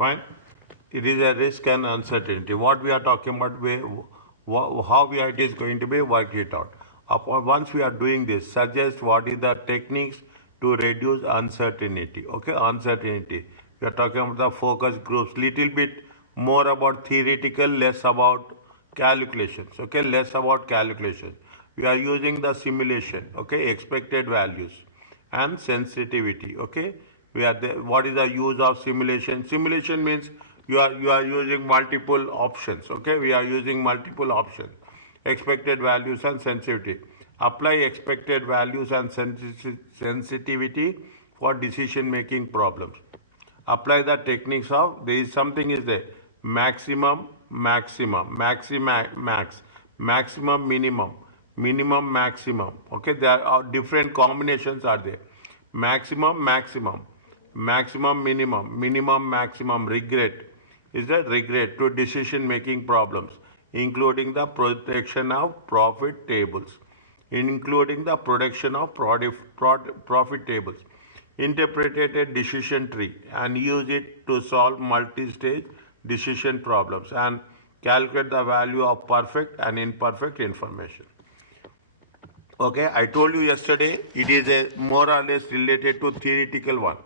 Fine. It is a risk and uncertainty. What we are talking about, it is going to be work it out. Once we are doing this, suggest what is the techniques to reduce uncertainty. Okay, uncertainty. We are talking about the focus groups. Little bit more about theoretical, less about calculations. Okay, less about calculations. We are using the simulation. Okay, expected values and sensitivity. Okay, what is the use of simulation? Simulation means you are using multiple options. Okay, we are using multiple options, expected values and sensitivity. Apply expected values and sensitivity for decision making problems. Apply the techniques of, there is something is there, maximum, maximum, minimum, maximum. Okay, there are different combinations are there. Maximum, minimum, maximum, regret. Is that regret to decision making problems, including the protection of profit tables, including the production of profit tables. Interpreted a decision tree and use it to solve multi-stage decision problems and calculate the value of perfect and imperfect information. Okay, I told you yesterday it is a more or less related to theoretical one.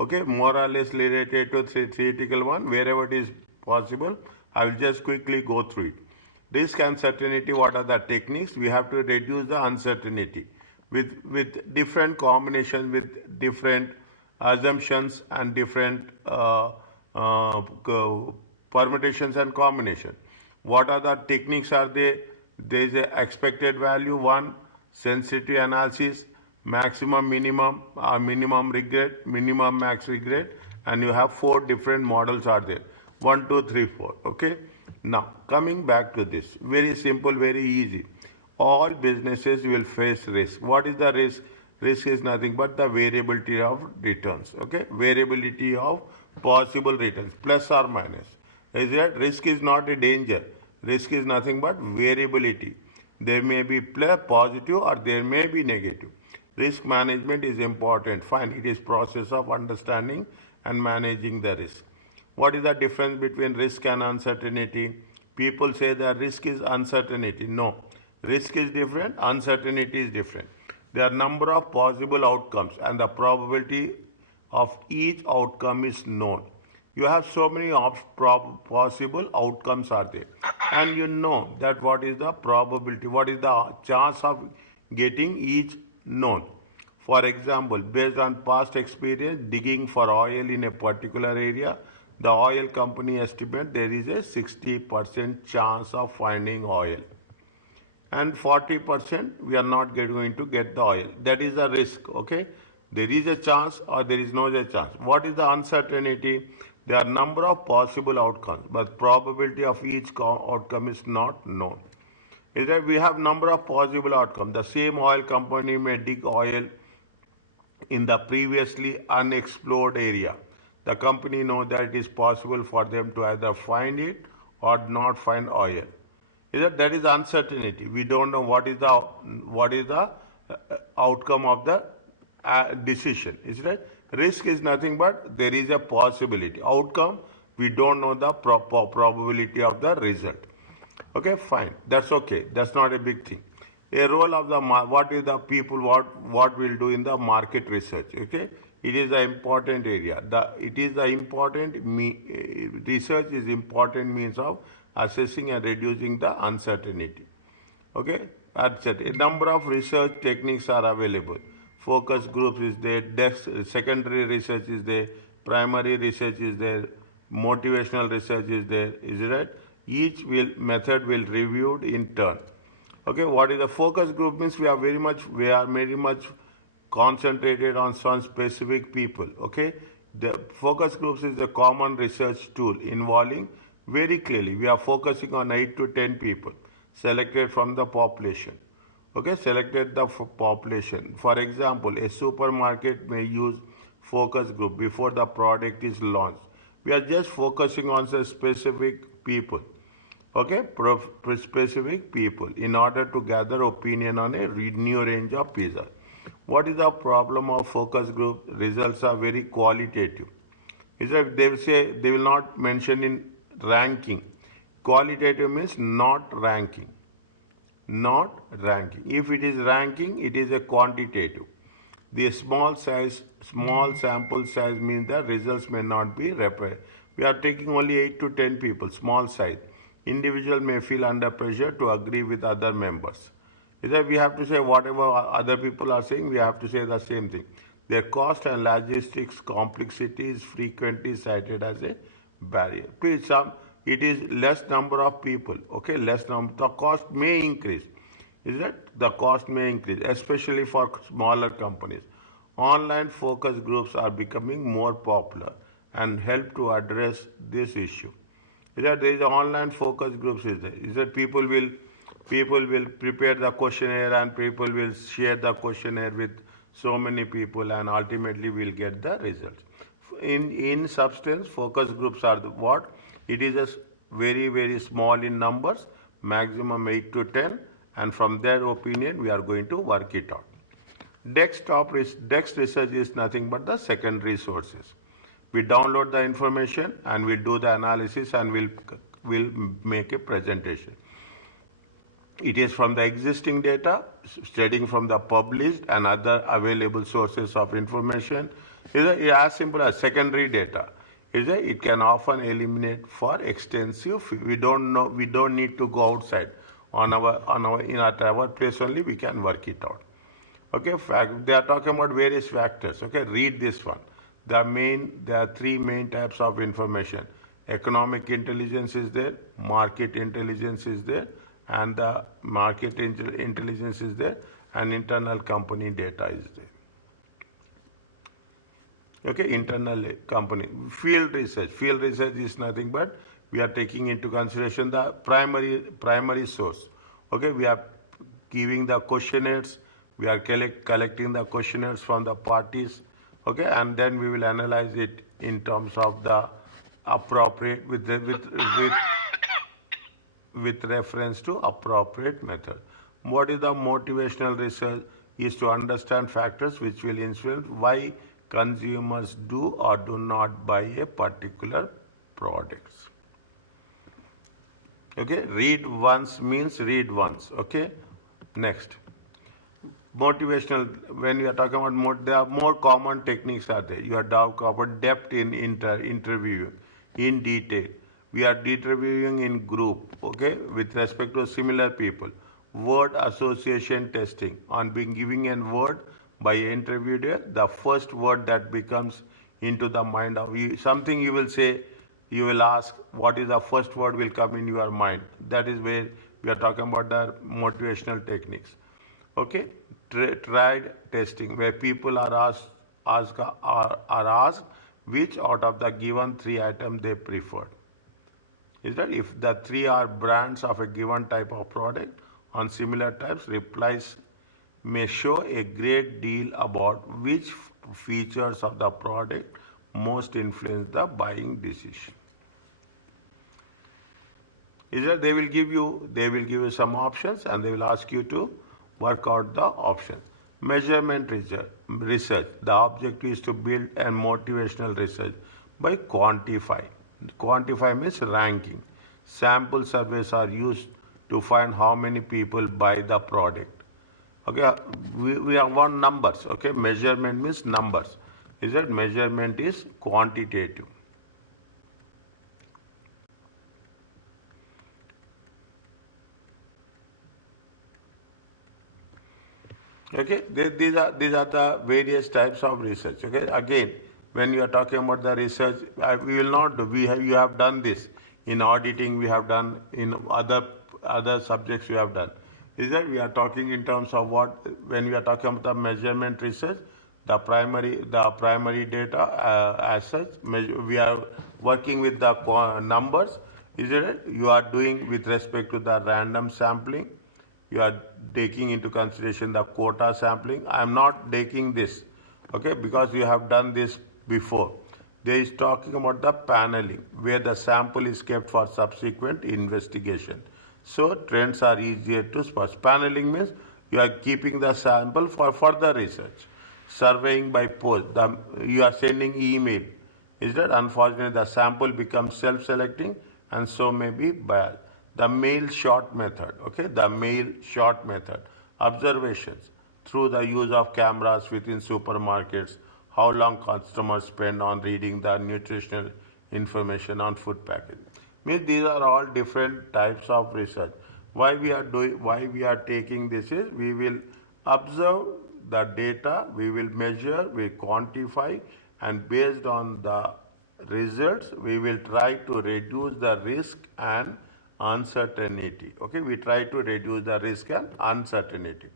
Okay, more or less related to theoretical one. Wherever it is possible, I will just quickly go through it. Risk and certainty, what are the techniques? We have to reduce the uncertainty with different combinations, with different assumptions and different permutations and combinations. What are the techniques are there? There is a expected value, one, sensitivity analysis, maximum, minimum, minimum regret, minimum max regret, and you have 4 different models are there. 1, 2, 3, 4. Okay. Now coming back to this, very simple, very easy. All businesses will face risk. What is the risk? Risk is nothing but the variability of returns. Okay, variability of possible returns, plus or minus. Is that risk is not a danger? Risk is nothing but variability. There may be positive or there may be negative. Risk management is important. Fine, it is process of understanding and managing the risk. What is the difference between risk and uncertainty? People say that risk is uncertainty. No, risk is different, uncertainty is different. There are number of possible outcomes and the probability of each outcome is known. You have so many possible outcomes are there, and you know that what is the probability, what is the chance of getting each known. For example, based on past experience digging for oil in a particular area, the oil company estimate there is a 60% chance of finding oil, and 40% we are not going to get the oil. That is a risk. Okay, there is a chance or there is no chance. What is the uncertainty? There are number of possible outcomes, but probability of each outcome is not known. Is that we have number of possible outcomes. The same oil company may dig oil in the previously unexplored area. The company knows that it is possible for them to either find it or not find oil. That is uncertainty. We don't know what is the outcome of the decision. Is that risk is nothing but there is a possibility. Outcome, we don't know the probability of the result. Okay, fine. That's okay. That's not a big thing. A role of the what is the people what will do in the market research. Okay, it is an important area. Research is important means of assessing and reducing the uncertainty. Okay, a number of research techniques are available. Focus groups is there, secondary research is there, primary research is there, motivational research is there. Is it right? Each method will reviewed in turn. Okay, what is the focus group means? We are very much concentrated on some specific people. Okay, the focus groups is a common research tool involving very clearly. We are focusing on 8 to 10 people selected from the population. Okay, selected the population. For example, a supermarket may use focus group before the product is launched. We are just focusing on some specific people. Okay, specific people in order to gather opinion on a new range of pizza. What is the problem of focus group? Results are very qualitative. Is that they will say they will not mention in ranking. Qualitative means not ranking. Not ranking. If it is ranking, it is a quantitative. The small sample size means the results may not be repeated. We are taking only 8 to 10 people, small size. Individual may feel under pressure to agree with other members. Is that we have to say whatever other people are saying, we have to say the same thing. Their cost and logistics complexity is frequently cited as a barrier. Please, it is less number of people, okay, less number, the cost may increase. Is that the cost may increase, especially for smaller companies. Online focus groups are becoming more popular and help to address this issue. Is that there is an online focus groups is there? Is that people will prepare the questionnaire and people will share the questionnaire with so many people and ultimately will get the results. In substance, focus groups are the what? It is a very small in numbers, maximum 8 to 10, and from their opinion we are going to work it out. Dex research is nothing but the secondary sources. We download the information and we do the analysis and we'll make a presentation. It is from the existing data, studying from the published and other available sources of information. It is as simple as secondary data. It can often eliminate for extensive. We don't need to go outside. At our place only we can work it out. Okay, they are talking about various factors. Okay, read this one. There are three main types of information. Economic intelligence is there, market intelligence is there, and the market intelligence is there, and internal company data is there. Okay, internal company. Field research is nothing but we are taking into consideration the primary source. Okay, we are giving the questionnaires, we are collecting the questionnaires from the parties. Okay, and then we will analyze it in terms of the appropriate with reference to appropriate method. What is the motivational research? Is to understand factors which will influence why consumers do or do not buy a particular product. Okay, read once means read once. Okay, next. Motivational, when you are talking about there are more common techniques are there. You are talking about depth in interview in detail. We are interviewing in group, okay, with respect to similar people. Word association testing. On being giving a word by interviewer, the first word that becomes into the mind of you, something you will say, you will ask what is the first word will come in your mind. That is where we are talking about the motivational techniques. Okay, tried testing, where people are asked which out of the given three items they preferred. Is that if the three are brands of a given type of product on similar types, replies may show a great deal about which features of the product most influence the buying decision. Is that they will give you some options and they will ask you to work out the options. Measurement research. The objective is to build a motivational research by quantify. Quantify means ranking. Sample surveys are used to find how many people buy the product. Okay, we have one numbers. Okay, measurement means numbers. Is that measurement is quantitative. Okay, these are the various types of research. Okay, again, when you are talking about the research, we will not do. You have done this in auditing. We have done in other subjects. You have done. Is that we are talking in terms of what when we are talking about the measurement research, the primary data as such. We are working with the numbers. Is it you are doing with respect to the random sampling? You are taking into consideration the quota sampling. I am not taking this, okay, because you have done this before. There is talking about the paneling, where the sample is kept for subsequent investigation. So trends are easier to spot. Paneling means you are keeping the sample for further research. Surveying by post, you are sending email. Is that unfortunately the sample becomes self-selecting and so may be biased. The mail short method, okay, the mail short method. Observations through the use of cameras within supermarkets, how long customers spend on reading the nutritional information on food packaging. Means these are all different types of research. Why we are taking this is we will observe the data, we will measure, we quantify, and based on the results, we will try to reduce the risk and uncertainty. Okay, we try to reduce the risk and uncertainty.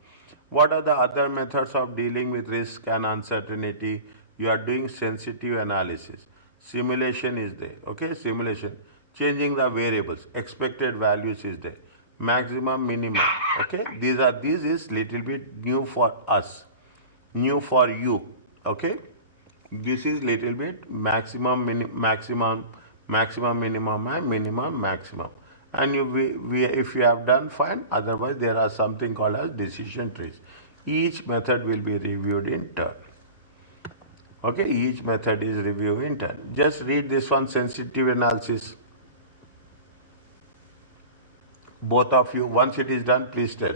What are the other methods of dealing with risk and uncertainty? You are doing sensitive analysis. Simulation is there. Okay, simulation. Changing the variables. Expected values is there. Maximum, minimum. Okay, this is little bit new for us, new for you. Okay, this is little bit maximum, minimum, and minimum, maximum. And if you have done, fine. Otherwise, there are something called as decision trees. Each method will be reviewed in turn. Okay, each method is reviewed in turn. Just read this one, sensitive analysis. Both of you, once it is done, please tell.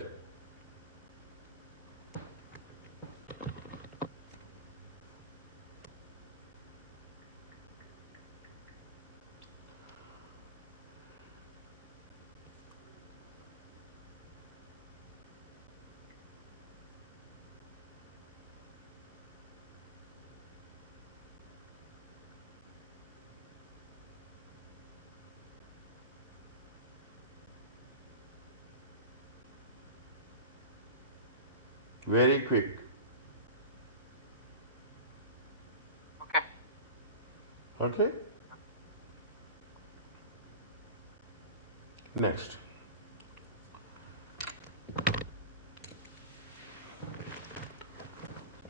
Very quick. Okay. Okay? Next.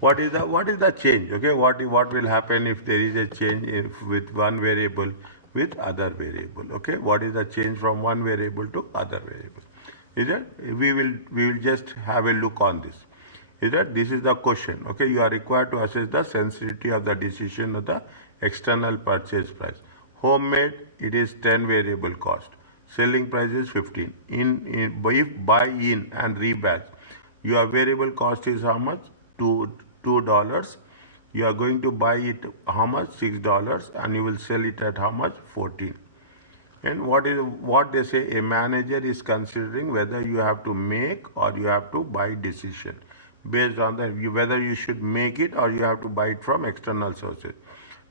What is the change? Okay, what will happen if there is a change with one variable with other variable? Okay, what is the change from one variable to other variable? Is that we will just have a look on this. Is that this is the question? Okay, you are required to assess the sensitivity of the decision of the external purchase price. Homemade, it is 10 variable cost. Selling price is 15. If buy in and rebadge, your variable cost is how much? $2. You are going to buy it how much? $6, and you will sell it at how much? 14. And what they say? A manager is considering whether you have to make or you have to buy decision based on whether you should make it or you have to buy it from external sources.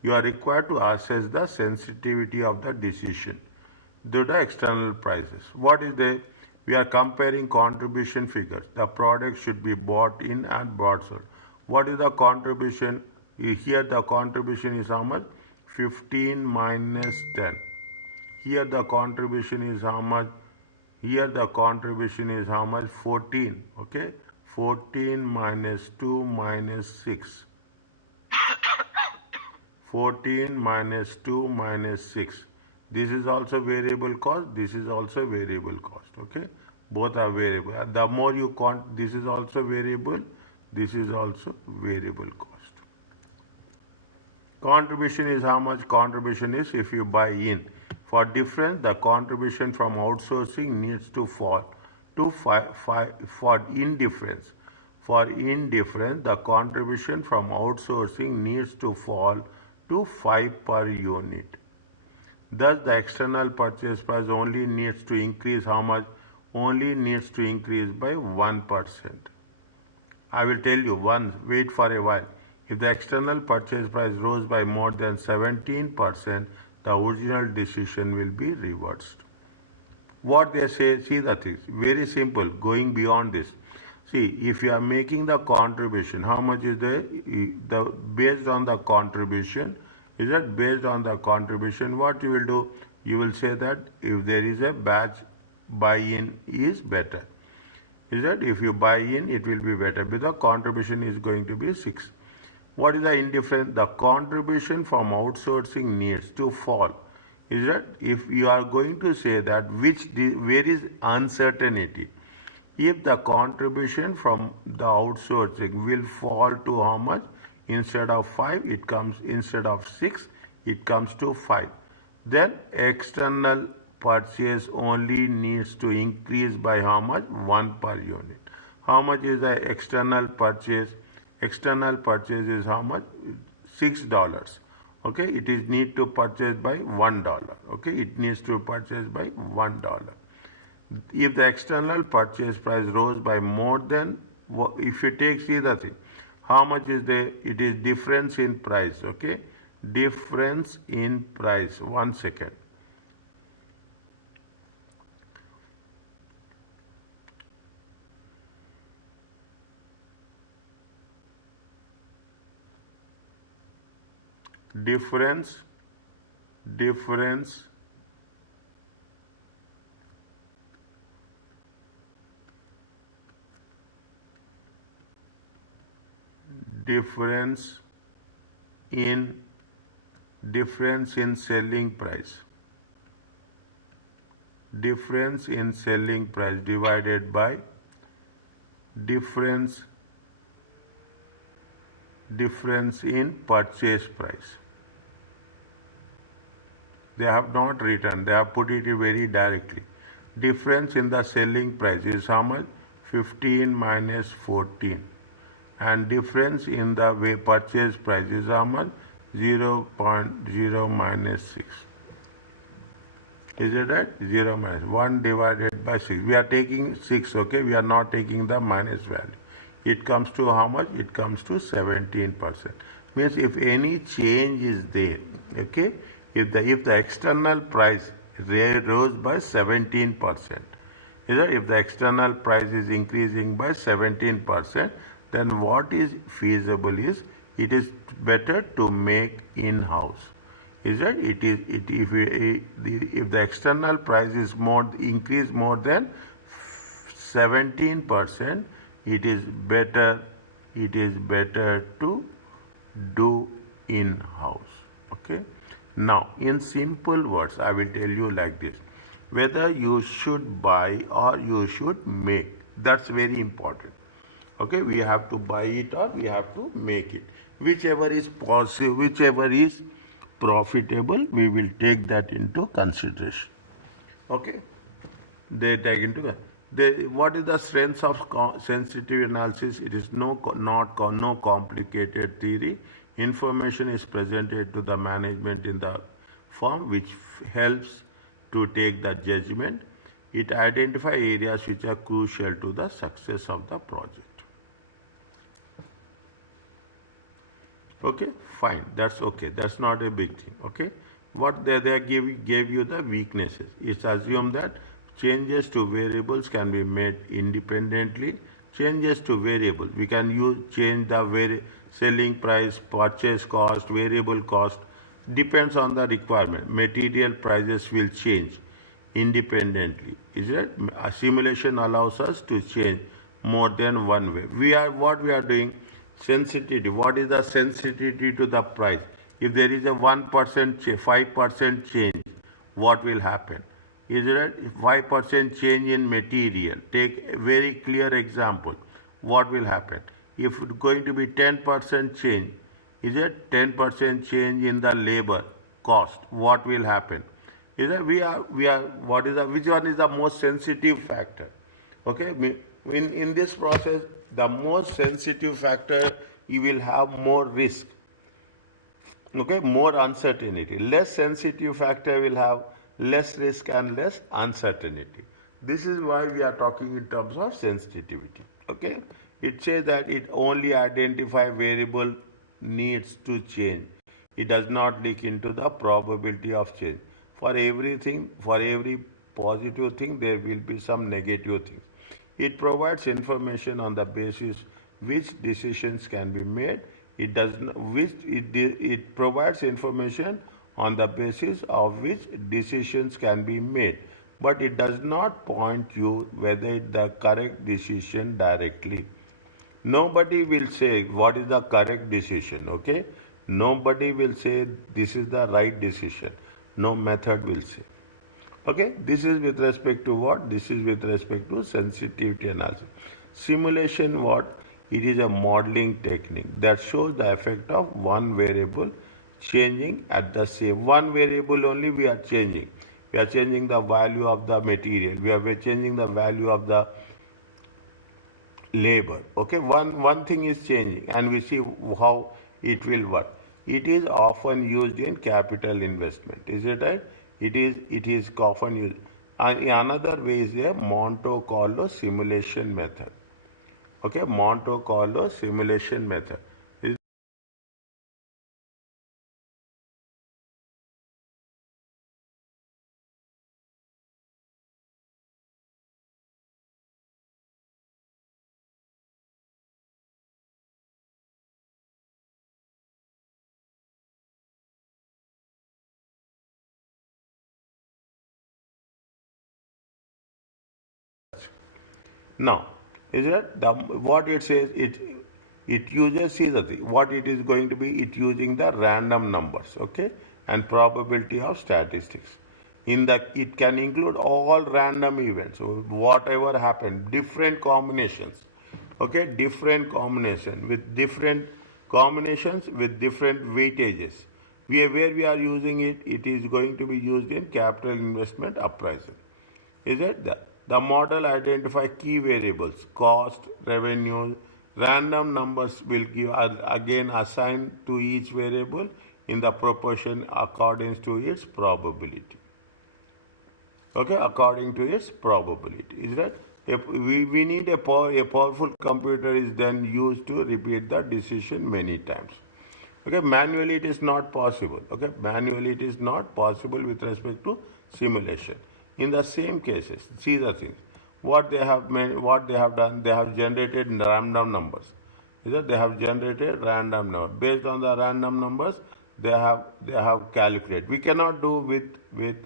You are required to assess the sensitivity of the decision to the external prices. What is the? We are comparing contribution figures. The product should be bought in and bought sold. What is the contribution? Here the contribution is how much? 15 minus 10. Here the contribution is how much? Here the contribution is how much? 14. Okay? 14 minus 2 minus 6. 14 minus 2 minus 6. This is also variable cost. This is also variable cost. Okay? Both are variable. The more you count, this is also variable. This is also variable cost. Contribution is how much? Contribution is if you buy in. For difference, the contribution from outsourcing needs to fall to for indifference. For indifference, the contribution from outsourcing needs to fall to 5 per unit. Thus, the external purchase price only needs to increase how much? Only needs to increase by 1%. I will tell you once, wait for a while. If the external purchase price rose by more than 17%, the original decision will be reversed. What they say, see the things, very simple, going beyond this. See, if you are making the contribution, how much is the based on the contribution, is that based on the contribution, what you will do? You will say that if there is a batch buy-in is better. Is that if you buy in, it will be better because the contribution is going to be 6. What is the indifference? The contribution from outsourcing needs to fall. Is that if you are going to say that where is uncertainty? If the contribution from the outsourcing will fall to how much? Instead of 5, it comes instead of 6, it comes to 5. Then external purchase only needs to increase by how much? 1 per unit. How much is the external purchase? External purchase is how much? $6. Okay, it is need to purchase by $1. Okay, it needs to purchase by $1. If the external purchase price rose by more than, if you take, see the thing, how much is the, it is difference in price. Okay, difference in price. 1 second. Difference difference in selling price, difference in selling price divided by difference in purchase price. They have not written, they have put it very directly. Difference in the selling price is how much? 15 minus 14. And difference in the purchase price is how much? 0.0 minus 6. Is it right? 0 minus 1 divided by 6. We are taking 6, okay? We are not taking the minus value. It comes to how much? It comes to 17%. Means if any change is there, okay? If the external price rose by 17%, is that if the external price is increasing by 17%, then what is feasible is, it is better to make in-house. Is that if the external price is increase more than 17%, it is better to do in-house. Okay. Now, in simple words, I will tell you like this: whether you should buy or you should make. That's very important. Okay, we have to buy it or we have to make it. Whichever is possible, whichever is profitable, we will take that into consideration. Okay, they take into what is the strength of sensitivity analysis? It is no complicated theory. Information is presented to the management in the form which helps to take the judgment. It identifies areas which are crucial to the success of the project. Okay, fine, that's okay, that's not a big thing. Okay, what they gave you the weaknesses. It's assumed that changes to variables can be made independently. Changes to variables, we can change the selling price, purchase cost, variable cost, depends on the requirement. Material prices will change independently. Is it? A simulation allows us to change more than one way. What we are doing, sensitivity. What is the sensitivity to the price? If there is a 1%, 5% change, what will happen? Is it 5% change in material? Take a very clear example. What will happen? If it's going to be 10% change, is it 10% change in the labor cost? What will happen? Is it which one is the most sensitive factor? Okay, in this process, the most sensitive factor, you will have more risk. Okay, more uncertainty. Less sensitive factor will have less risk and less uncertainty. This is why we are talking in terms of sensitivity. Okay, it says that it only identifies variable needs to change. It does not look into the probability of change. For everything, for every positive thing, there will be some negative things. It provides information on the basis which decisions can be made. It provides information on the basis of which decisions can be made, but it does not point you whether it's the correct decision directly. Nobody will say what is the correct decision. Okay, nobody will say this is the right decision. No method will say. Okay, this is with respect to what? This is with respect to sensitivity analysis. Simulation, what? It is a modeling technique that shows the effect of one variable changing at the same one variable only we are changing. We are changing the value of the material. We are changing the value of the labor. Okay, one thing is changing, and we see how it will work. It is often used in capital investment. Is it right? It is often used. And another way is a Monte Carlo simulation method. Okay, Monte Carlo simulation method. Now, is it what it says? It uses, see the thing, what it is going to be. It using the random numbers, okay, and probability of statistics. In that, it can include all random events, so whatever happened, different combinations, okay, different combination with different combinations with different weightages. Where we are using it, it is going to be used in capital investment appraisal. Is it the model identify key variables, cost, revenue, random numbers will give again assigned to each variable in the proportion according to its probability. Okay, according to its probability. Is that we need a powerful computer is then used to repeat the decision many times. Okay, manually it is not possible. Okay, manually it is not possible with respect to simulation. In the same cases, see the things. What they have made, what they have done, they have generated random numbers. Is that they have generated random number. Based on the random numbers, they have calculated. We cannot do with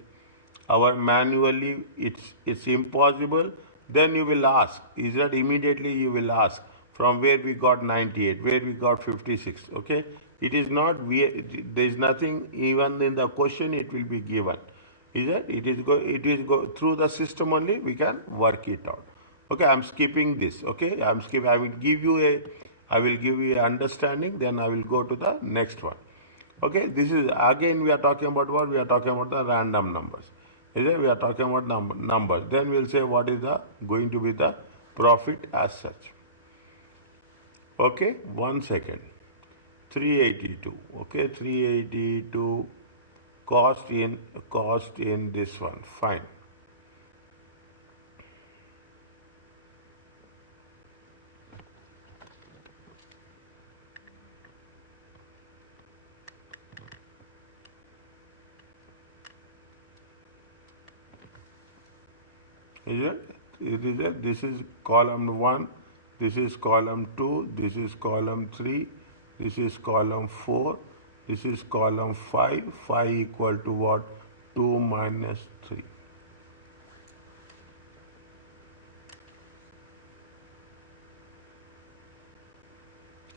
our manually. It's impossible. Then you will ask. Is that immediately you will ask from where we got 98, where we got 56. Okay, it is not. There is nothing even in the question. It will be given. Is that it is go through the system only we can work it out. Okay, I'm skipping this. Okay, I'm skip. I will give you a understanding. Then I will go to the next one. Okay, this is again we are talking about what we are talking about the random numbers. Is it? We are talking about numbers. Then we'll say what is the going to be the profit as such. Okay, 1 second. 382. Okay, 382 cost in this one. Fine. Is it? It is it. This is column 1, this is column 2, this is column 3, this is column 4, this is column 5. 5 equal to what? 2 minus 3.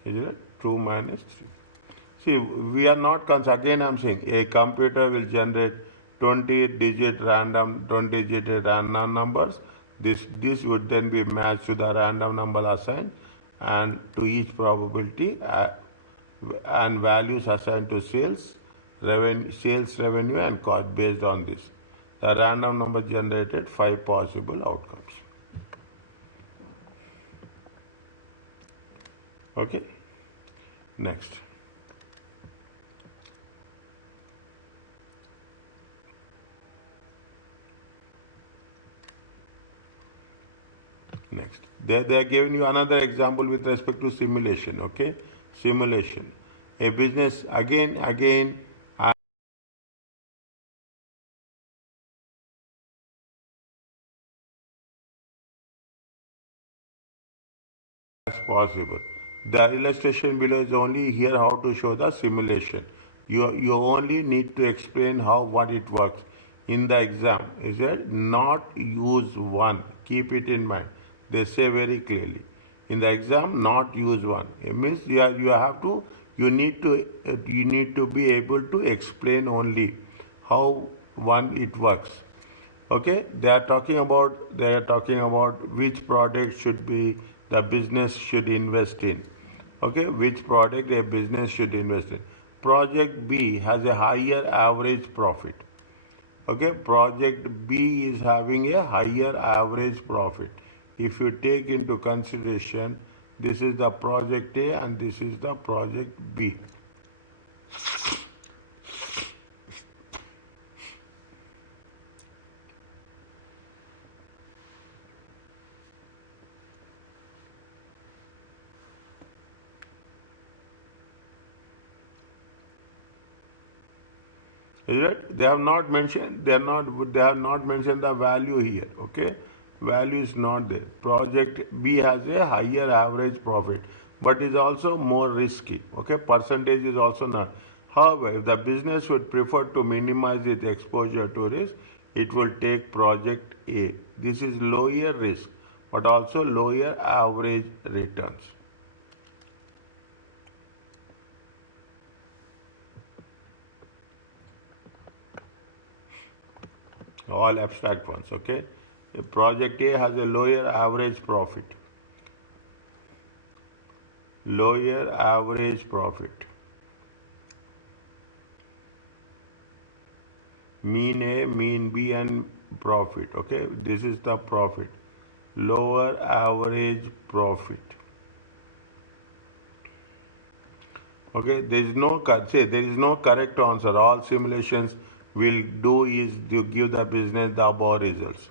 Is it? 2 minus 3. See, we are not, again I'm saying, a computer will generate 20 digit random numbers. This would then be matched to the random number assigned and to each probability and values assigned to sales revenue and cost based on this. The random number generated 5 possible outcomes. Okay, next. Next, they are giving you another example with respect to simulation. Okay, simulation. A business again as possible. The illustration below is only here how to show the simulation. You only need to explain how what it works in the exam. Is it not use one? Keep it in mind. They say very clearly in the exam not use one. It means you need to be able to explain only how one it works. Okay, they are talking about which product should be the business should invest in. Okay, which product a business should invest in. project B has a higher average profit. Okay, project B is having a higher average profit. If you take into consideration, this is the project A and this is the project B. Is it? They have not mentioned. They are not. They have not mentioned the value here. Okay, value is not there. Project B has a higher average profit, but is also more risky. Okay, percentage is also not. However, if the business would prefer to minimize its exposure to risk, it will take project A. This is lower risk, but also lower average returns. All abstract ones, okay? Project A has a lower average profit. Lower average profit. Mean A, mean B, and profit, okay? This is the profit. Lower average profit. Okay, there is no there is no correct answer. All simulations will do is to give the business the above results.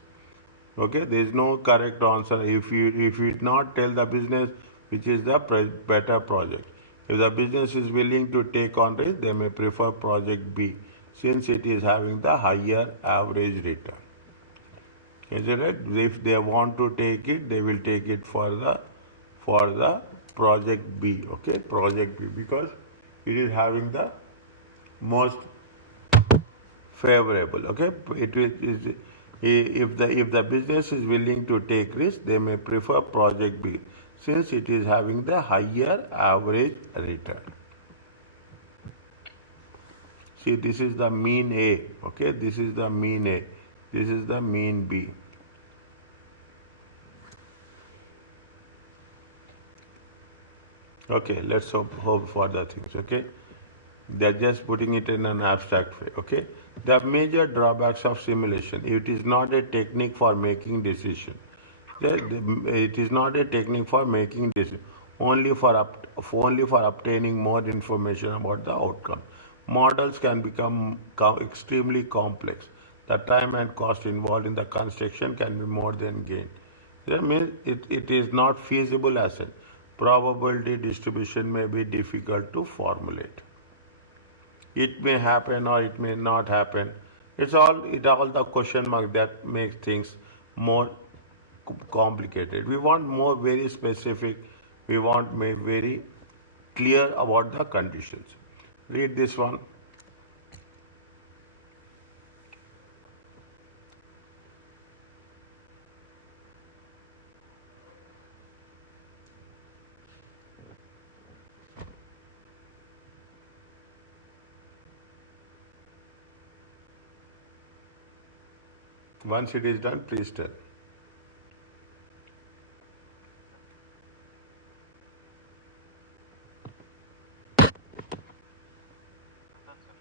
Okay, there is no correct answer. If you not tell the business which is the better project. If the business is willing to take on risk, they may prefer project B since it is having the higher average return. Is it right? If they want to take it, they will take it for the project B. Okay, project B, because it is having the most favorable. Okay, if the business is willing to take risk, they may prefer project B since it is having the higher average return. See, this is the mean A. Okay, this is the mean A. This is the mean B. Okay, let's hope for the things. Okay, they're just putting it in an abstract way. Okay, the major drawbacks of simulation: it is not a technique for making decision. It is not a technique for making decision. Only for obtaining more information about the outcome. Models can become extremely complex. The time and cost involved in the construction can be more than gain. That means it is not feasible asset. Probability distribution may be difficult to formulate. It may happen or it may not happen. All the question mark that makes things more complicated. We want more very specific. We want very clear about the conditions. Read this one. Once it is done, please tell. That's it.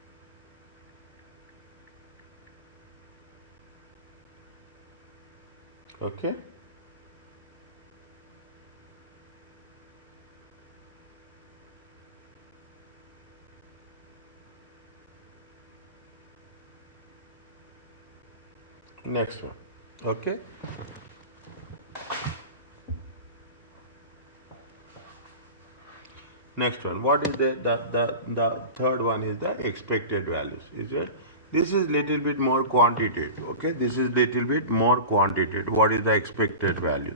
Okay. Next one. Okay. Next one. What is the third one is the expected values. Is it? This is little bit more quantitative. Okay. This is little bit more quantitative. What is the expected value?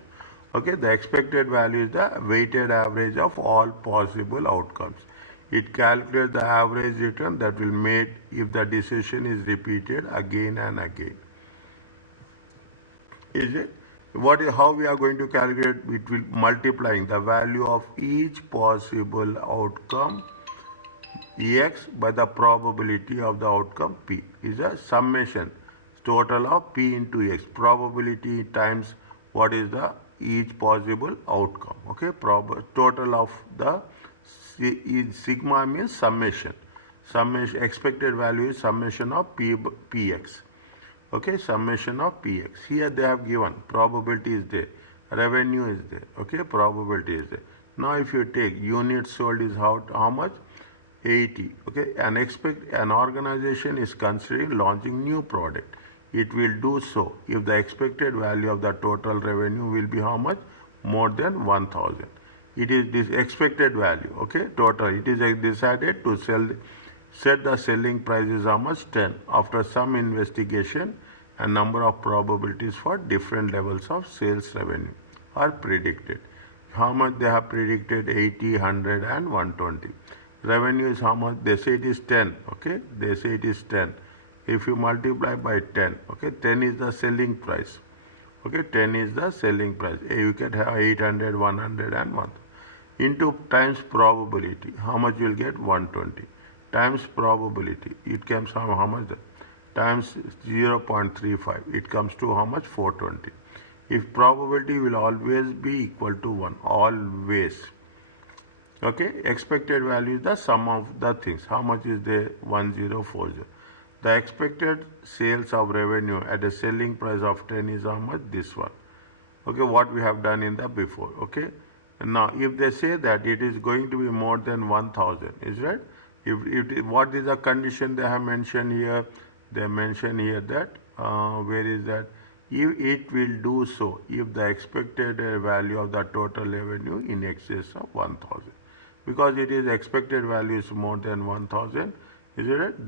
Okay. The expected value is the weighted average of all possible outcomes. It calculates the average return that will made if the decision is repeated again and again. Is it? How we are going to calculate? It will multiplying the value of each possible outcome x by the probability of the outcome p is a summation total of p into x, probability times what is the each possible outcome. Okay, total of the sigma means summation. Summation, expected value is summation of px. Okay, summation of px. Here they have given probability is there, revenue is there. Okay, probability is there. Now if you take units sold is how much? 80. Okay, an organization is considering launching new product. It will do so if the expected value of the total revenue will be how much? More than 1000. It is this expected value. Okay, total. It is decided to set the selling price is how much? 10. After some investigation, a number of probabilities for different levels of sales revenue are predicted. How much they have predicted? 80, 100 and 120. Revenue is how much? They say it is 10. Okay, they say it is 10. If you multiply by 10, okay, 10 is the selling price. Okay, 10 is the selling price. You can have 800, 100 and 1. Into times probability. How much you will get? 120. Times probability. It comes from how much? Times 0.35. It comes to how much? 420. If probability will always be equal to 1. Always. Okay, expected value is the sum of the things. How much is there? 1040. The expected sales of revenue at a selling price of 10 is how much? This one. Okay, what we have done in the before. Okay, now if they say that it is going to be more than 1000, is right? What is the condition they have mentioned here? They mention here that where is that? If it will do so if the expected value of the total revenue in excess of 1000, because it is expected value is more than 1000, is it right?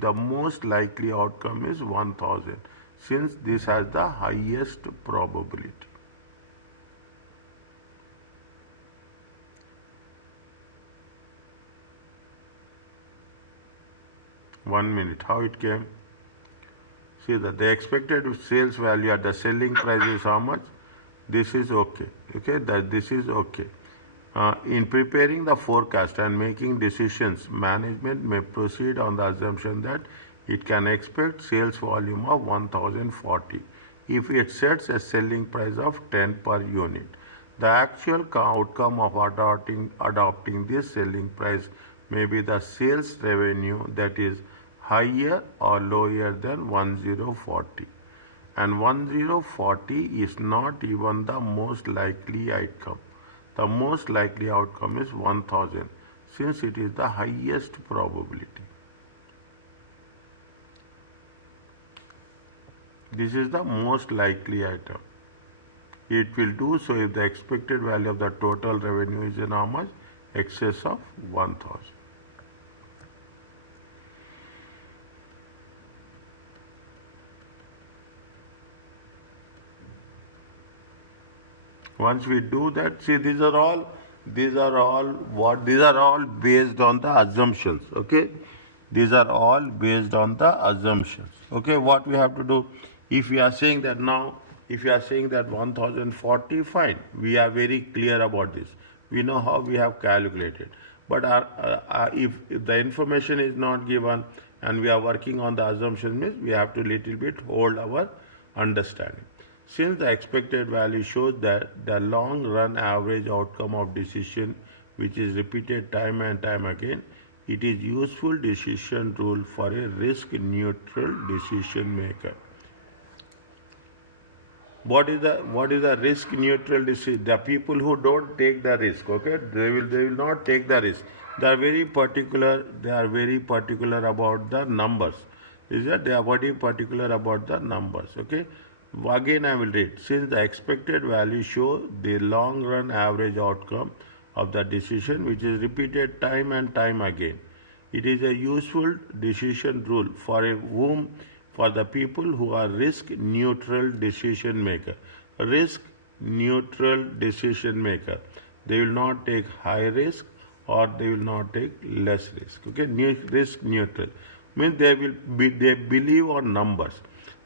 The most likely outcome is 1000, since this has the highest probability. One minute, how it came? See that the expected sales value at the selling price is how much? This is okay. Okay, that this is okay. In preparing the forecast and making decisions, management may proceed on the assumption that it can expect sales volume of 1040 if it sets a selling price of 10 per unit. The actual outcome of adopting this selling price may be the sales revenue that is higher or lower than 1040. And 1040 is not even the most likely outcome. The most likely outcome is 1000, since it is the highest probability. This is the most likely item. It will do so if the expected value of the total revenue is in how much? Excess of 1000. Once we do that, see, these are all based on the assumptions. Okay, these are all based on the assumptions. Okay, what we have to do? If we are saying that now, if you are saying that 1040, fine, we are very clear about this. We know how we have calculated. But if the information is not given and we are working on the assumptions, means we have to little bit hold our understanding. Since the expected value shows that the long run average outcome of decision, which is repeated time and time again, it is useful decision rule for a risk neutral decision maker. What is the risk neutral decision? The people who don't take the risk, okay, they will not take the risk. They are very particular about the numbers. Is that they are very particular about the numbers, okay? Again I will read. Since the expected value show the long run average outcome of the decision, which is repeated time and time again, it is a useful decision rule for the people who are risk neutral decision maker. Risk neutral decision maker. They will not take high risk or they will not take less risk. Okay, risk neutral means they believe on numbers.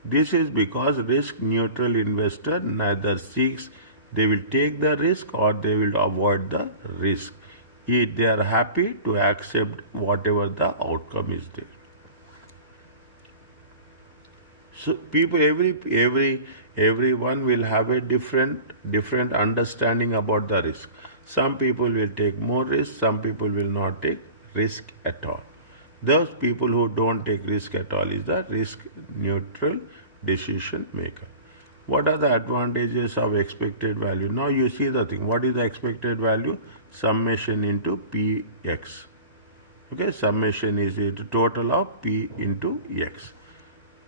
This is because risk neutral investor neither seeks they will take the risk or they will avoid the risk. They are happy to accept whatever the outcome is there. So people, everyone will have a different understanding about the risk. Some people will take more risk, some people will not take risk at all. Those people who don't take risk at all is the risk neutral decision maker. What are the advantages of expected value? Now you see the thing. What is the expected value? Summation into px. Okay, summation is the total of p into x.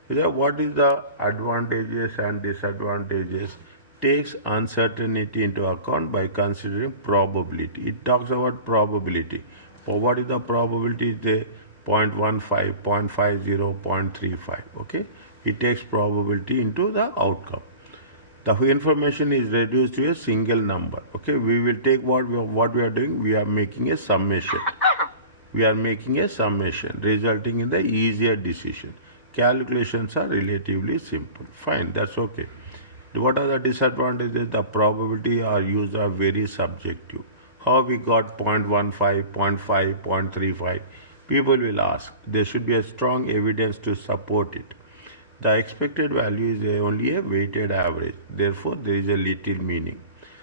What is the advantages and disadvantages? Takes uncertainty into account by considering probability. It talks about probability. For what is the probability? The 0.15, 0.50, 0.35. Okay, it takes probability into the outcome. The information is reduced to a single number. Okay, we will take what we are doing. We are making a summation. We are making a summation resulting in the easier decision. Calculations are relatively simple. Fine, that's okay. What are the disadvantages? The probability or use are very subjective. How we got 0.15, 0.5, 0.35? People will ask. There should be a strong evidence to support it. The expected value is only a weighted average. Therefore, there is a little meaning.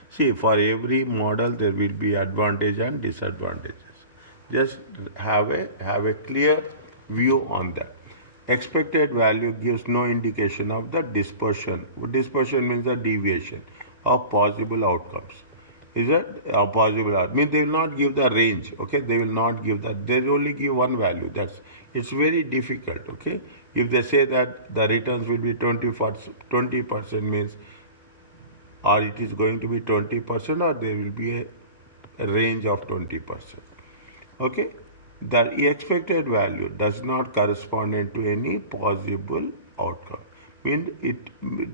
See, for every model, there will be advantage and disadvantages. Just have a clear view on that. Expected value gives no indication of the dispersion. Dispersion means the deviation of possible outcomes. Is that possible? Means they will not give the range. Okay, they will not give that. They will only give one value. It's very difficult. Okay, if they say that the returns will be 20% means, or it is going to be 20%, or there will be a range of 20%. Okay, the expected value does not correspond to any possible outcome. Means it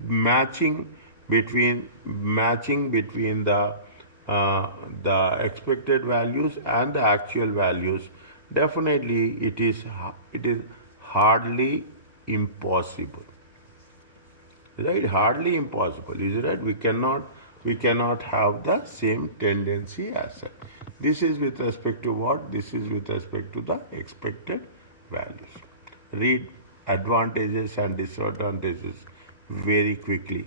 matching between the expected values and the actual values. Definitely, it is hardly impossible. Right? Hardly impossible. Is it right? We cannot have the same tendency as such. This is with respect to what? This is with respect to the expected values. Read advantages and disadvantages very quickly.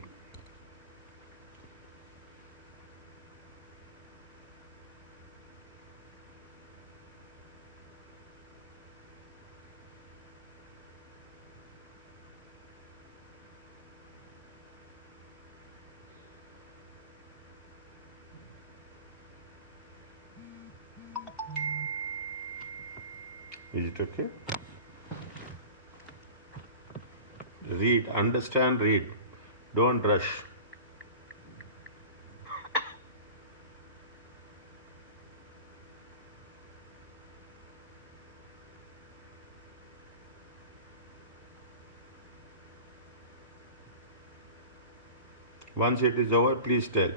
Is it okay? Read, understand, read. Don't rush. Once it is over, please tell.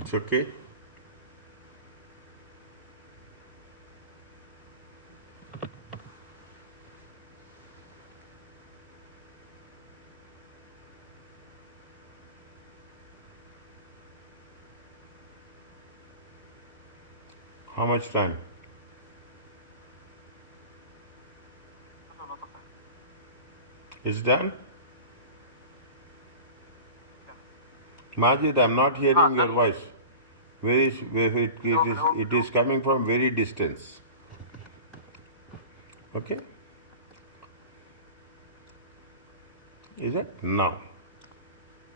It's okay? How much time? It's done? Majid, I'm not hearing your voice. It is coming from very distance. Okay? Is it? Now.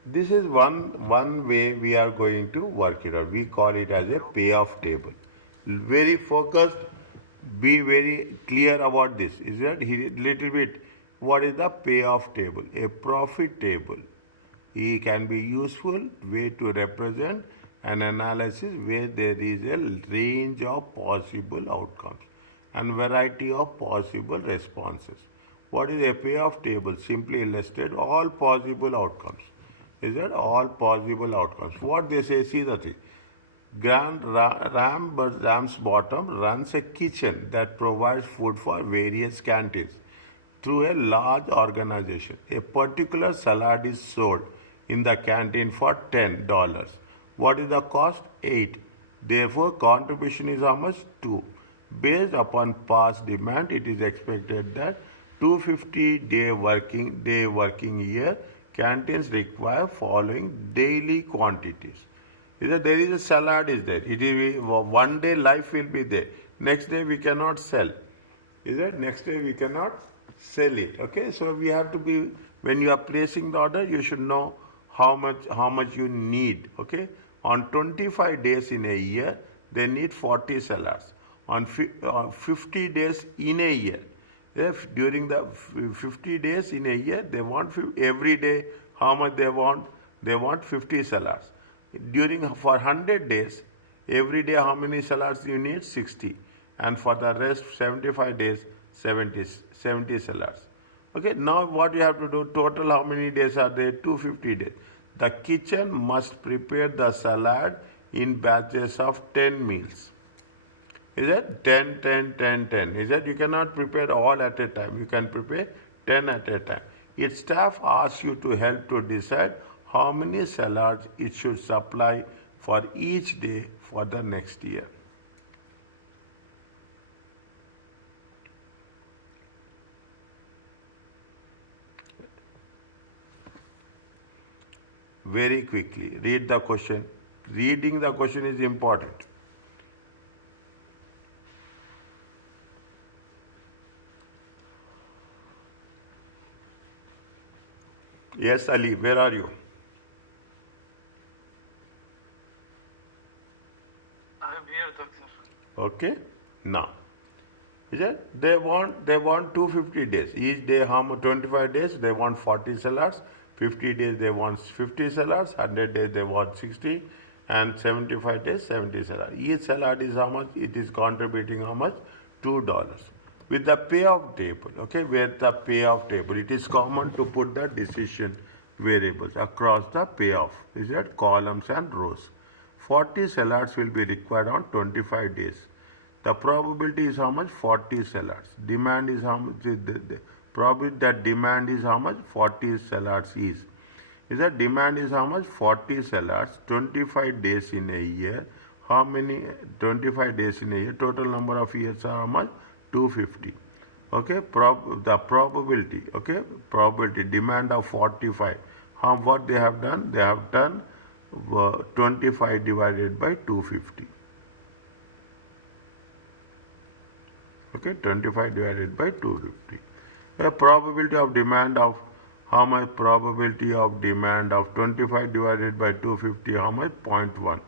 This is one way we are going to work it out. We call it as a payoff table. Very focused, be very clear about this. Is that little bit? What is the payoff table? A profit table. It can be useful way to represent an analysis where there is a range of possible outcomes and variety of possible responses. What is a payoff table? Simply listed all possible outcomes. Is that all possible outcomes? What they say, see the thing. Ram's bottom runs a kitchen that provides food for various canteens through a large organization. A particular salad is sold in the canteen for $10. What is the cost? 8. Therefore, contribution is how much? 2. Based upon past demand, it is expected that 250-day working year canteens require following daily quantities. Is that there is a salad is there. It is one day life will be there. Next day we cannot sell. Is that next day we cannot sell it. Okay, so we have to be, when you are placing the order, you should know how much you need. Okay, on 25 days in a year, they need 40 salads. On 50 days in a year, if during the 50 days in a year, they want every day how much they want? They want 50 salads. For 100 days, every day how many salads you need? 60. And for the rest 75 days, 70 salads. Okay, now what you have to do, total how many days are there? 250 days. The kitchen must prepare the salad in batches of 10 meals. Is it 10, 10, 10, 10? Is that you cannot prepare all at a time. You can prepare 10 at a time. Its staff asks you to help to decide how many salads it should supply for each day for the next year. Very quickly, read the question. Reading the question is important. Yes, Ali, where are you? I am here, doctor. Okay. Now, is it? They want 250 days. Each day, how much? 25 days, they want 40 salads. 50 days, they want 50 salads. 100 days, they want 60. And 75 days, 70 salads. Each salad is how much? It is contributing how much? $2. With the payoff table, okay, with the payoff table, it is common to put the decision variables across the payoff. Is that columns and rows? 40 salads will be required on 25 days. The probability is how much? 40 salads. Demand is how much? The probability that demand is how much? 40 salads is. Is that demand is how much? 40 salads, 25 days in a year. How many? 25 days in a year. Total number of years are how much? 250. Okay, the probability, okay, probability, demand of 45. What they have done? They have done 25 divided by 250. Okay, 25 divided by 250. The probability of demand of how much? Probability of demand of 25 divided by 250, how much? 0.1.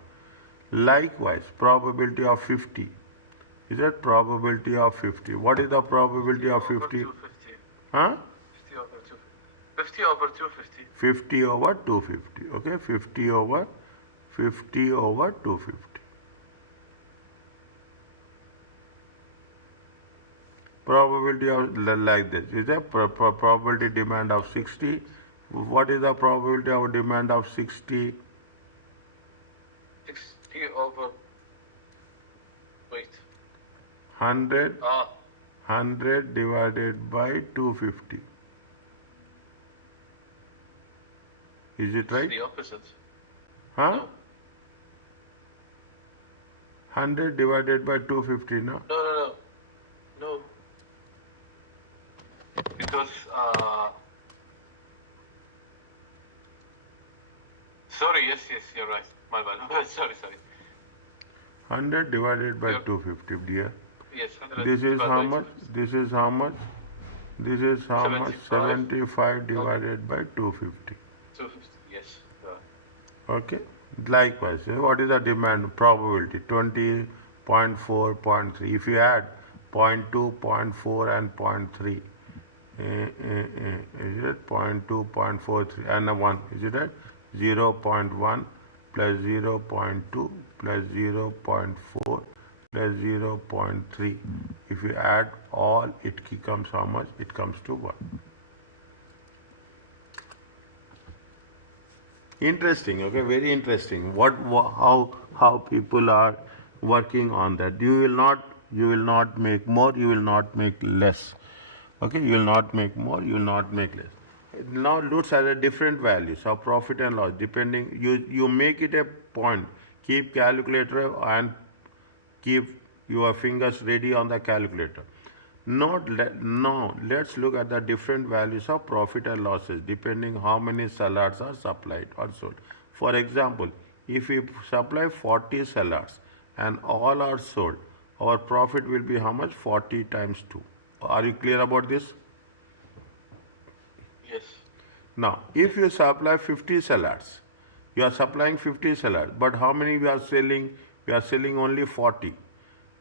Likewise, probability of 50. Is that probability of 50? What is the probability of 50? Huh? 50 over 250. 50 over 250. Okay, 50 over 250. Probability of like this. Is that probability demand of 60? What is the probability of demand of 60? 60 over, wait. 100. 100 divided by 250. Is it right? It's the opposite. Huh? No. 100 divided by 250, no? No. Because, sorry, yes, you're right. My bad. Sorry. 100 divided by 250, dear. Yes, 100 This is divided how by much? 250. This is how much? This is how much? 75. 75 divided by 250. 250, yes. Okay. Likewise, what is the demand probability? 20, 0.4, 0.3. If you add 0.2, 0.4 and 0.3, is it 0.2, 0.43 and a 1? Is it right? 0.1 plus 0.2 plus 0.4 plus 0.3. If you add all, it comes how much? It comes to 1. Interesting, okay, very interesting. How people are working on that. You will not make more, you will not make less. Okay, you will not make more, you will not make less. Now looks at the different values of profit and loss depending. You make it a point. Keep calculator and keep your fingers ready on the calculator. Now let's look at the different values of profit and losses depending how many salads are supplied or sold. For example, if we supply 40 salads and all are sold, our profit will be how much? 40 times 2. Are you clear about this? Yes. Now, if you supply 50 salads, you are supplying 50 salads, but how many we are selling? We are selling only 40.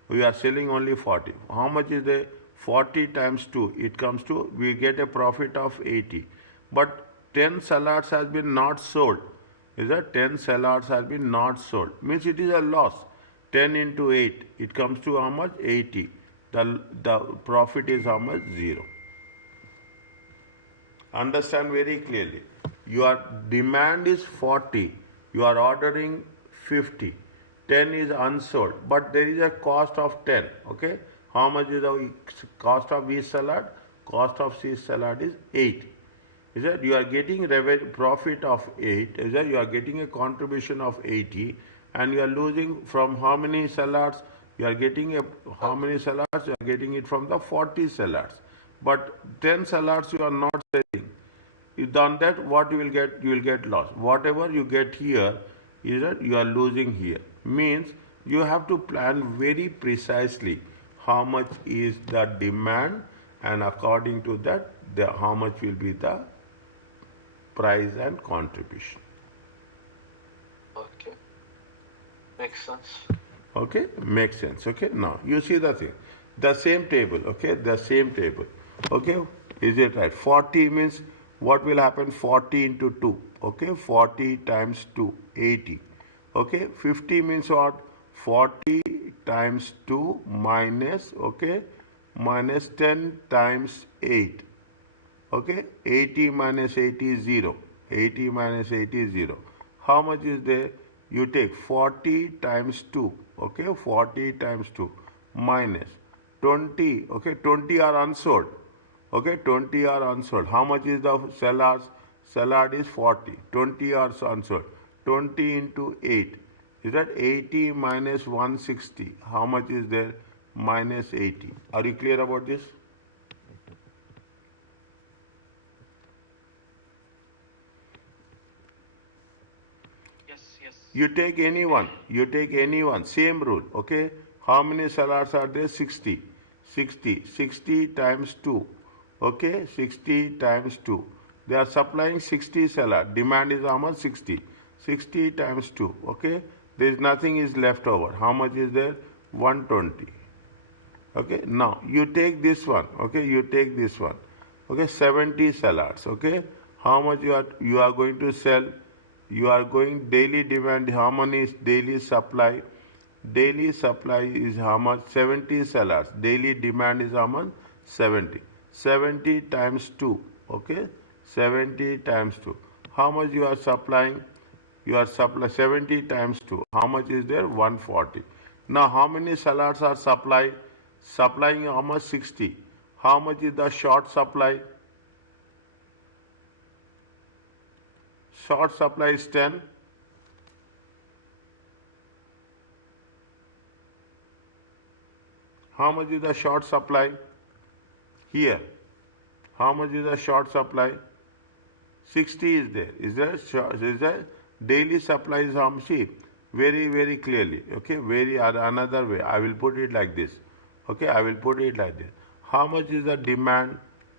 We are selling only 40. How much is the 40 times 2? It comes to, we get a profit of 80. But 10 salads has been not sold. Is that 10 salads has been not sold? Means it is a loss. 10 into 8, it comes to how much? 80. The profit is how much? 0. Understand very clearly. Your demand is 40. You are ordering 50. 10 is unsold. But there is a cost of 10. Okay. How much is the cost of each salad? Cost of each salad is 8. Is that you are getting profit of 8. Is that you are getting a contribution of 80. And you are losing from how many salads? You are getting how many salads? You are getting it from the 40 salads. But 10 salads you are not selling. On that, what you will get? You will get loss. Whatever you get here, is that you are losing here. Means you have to plan very precisely how much is the demand, and according to that, how much will be the price and contribution. Okay. Makes sense. Okay, makes sense. Okay, now you see the thing, the same table. Okay, the same table. Okay, is it right? 40 means what will happen? 40 into 2. Okay, 40 times 2, 80. Okay, 50 means what? 40 times 2 minus, okay, minus 10 times 8. Okay, 80 minus 80 is 0. 80 minus 80 is 0. How much is there? You take 40 times 2. Okay, 40 times 2 minus 20. Okay, 20 are unsold. Okay, 20 are unsold. How much is the salads? Salad is 40. 20 are unsold. 20 into 8. Is that 80 minus 160? How much is there? Minus 80. Are you clear about this? Yes. You take anyone, same rule, okay? How many salads are there? 60. 60 times 2, okay? 60 times 2. They are supplying 60 salad. Demand is how much? 60. 60 times 2, okay? There is nothing is left over. How much is there? 120. Okay, now you take this one, okay? You take this one, okay? 70 salads, okay? How much you are going to sell? You are going daily demand. How many is daily supply? Daily supply is how much? 70 salads. Daily demand is how much? 70. 70 times 2. Okay? 70 times 2. How much you are supplying? You are supply 70 times 2. How much is there? 140. Now how many salads are supplied? Supplying how much? 60. How much is the short supply? Short supply is 10. How much is the short supply? Here. How much is the short supply? 60 is there. Is there daily supply is how much? See, very clearly. Okay, another way. I will put it like this. Okay, I will put it like this. How much is the demand?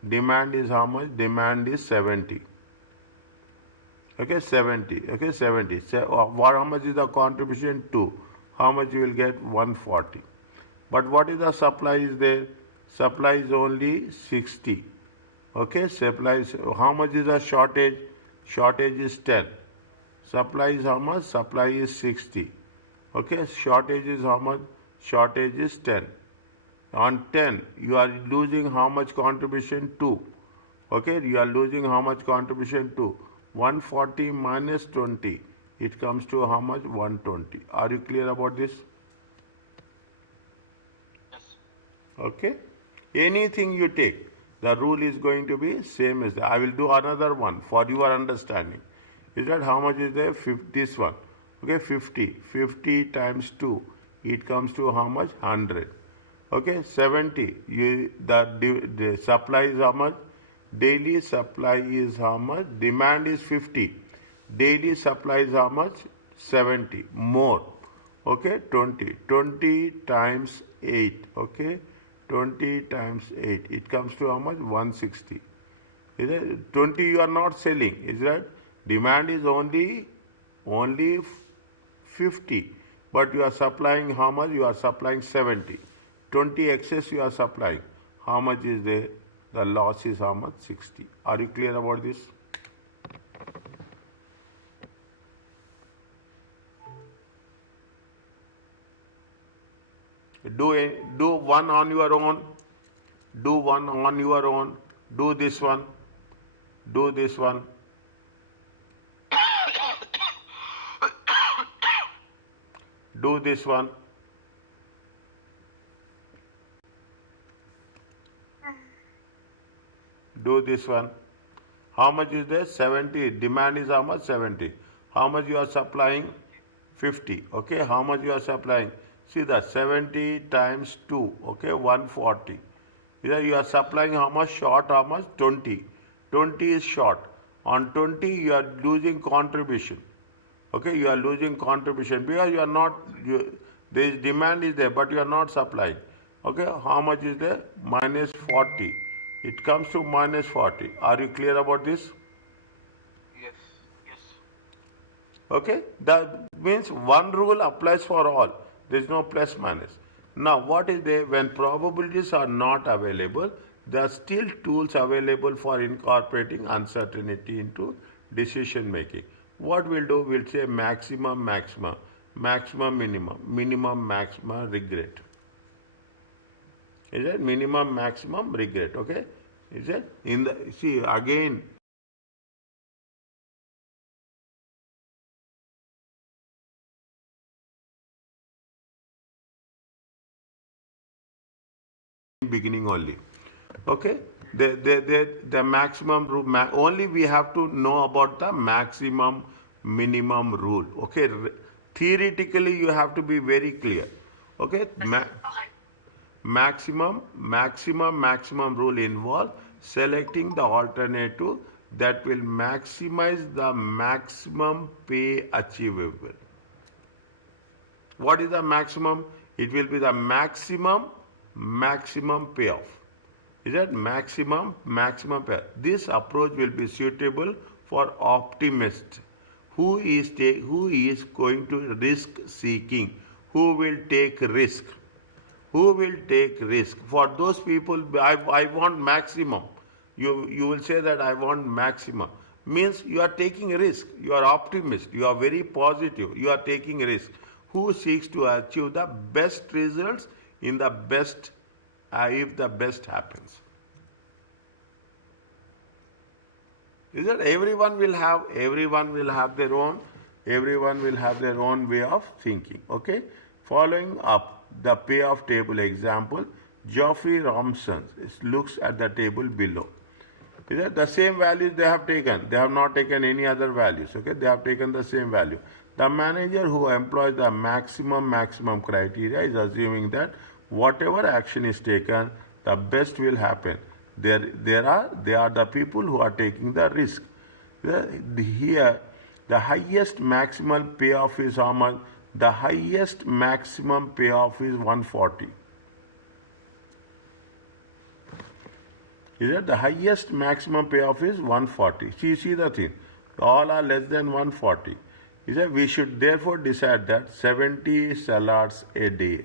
Demand is how much? Demand is 70. Okay, 70. Okay, 70. How much is the contribution? 2. How much you will get? 140. But what is the supply is there? Supply is only 60. Okay, supply is, how much is the shortage? Shortage is 10. Supply is how much? Supply is 60. Okay, shortage is how much? Shortage is 10. On 10, you are losing how much contribution? 2. Okay, you are losing how much contribution? 2. 140 minus 20, it comes to how much? 120. Are you clear about this? Yes. Okay. Anything you take, the rule is going to be same as that. I will do another one for your understanding. Is that how much is there? This one. Okay, 50. 50 times 2. It comes to how much? 100. Okay, 70. The supply is how much? Daily supply is how much? Demand is 50. Daily supply is how much? 70. More. Okay, 20. 20 times 8. Okay, 20 times 8. It comes to how much? 160. Is it? 20 you are not selling. Is that? Demand is only 50. But you are supplying how much? You are supplying 70. 20 excess you are supplying. How much is there? The loss is how much? 60. Are you clear about this? Do one on your own. Do one on your own. Do this one. Do this one. Do this one. Do this one. How much is there? 70. Demand is how much? 70. How much you are supplying? 50. Okay. How much you are supplying? See that 70 times 2. Okay. 140. Either you are supplying how much? Short how much? 20. 20 is short. On 20 you are losing contribution. Okay. You are losing contribution because you are not, there is demand is there but you are not supplying. Okay. How much is there? Minus 40. It comes to minus 40. Are you clear about this? Yes. Yes. Okay. That means one rule applies for all. There is no plus minus. Now what is there? When probabilities are not available, there are still tools available for incorporating uncertainty into decision making. What we'll do? We'll say maximum, maxima, maximum, minimum, minimum, maxima, regret. Is it minimum, maximum, regret? Okay. Is it in the see again? Beginning only. Okay. The maximum rule. Only we have to know about the maximum, minimum rule. Okay. Theoretically, you have to be very clear. Okay. Maximum rule involves selecting the alternative that will maximize the maximum pay achievable. What is the maximum? It will be the maximum payoff. Is that maximum payoff? This approach will be suitable for optimists who is going to risk seeking, who will take risk. Who will take risk? For those people, I want maximum. You will say that I want maximum. Means you are taking risk. You are optimist. You are very positive. You are taking risk. Who seeks to achieve the best results in the best, if the best happens. Is that everyone will have their own way of thinking. Okay. Following up the payoff table example, Geoffrey Romson looks at the table below. Is that the same values they have taken? They have not taken any other values. Okay, they have taken the same value. The manager who employs the maximum criteria is assuming that whatever action is taken, the best will happen. They are the people who are taking the risk. Here, the highest maximal payoff is how much? The highest maximum payoff is 140. Is that the highest maximum payoff is 140? See the thing. All are less than 140. Is that we should therefore decide that 70 salads a day.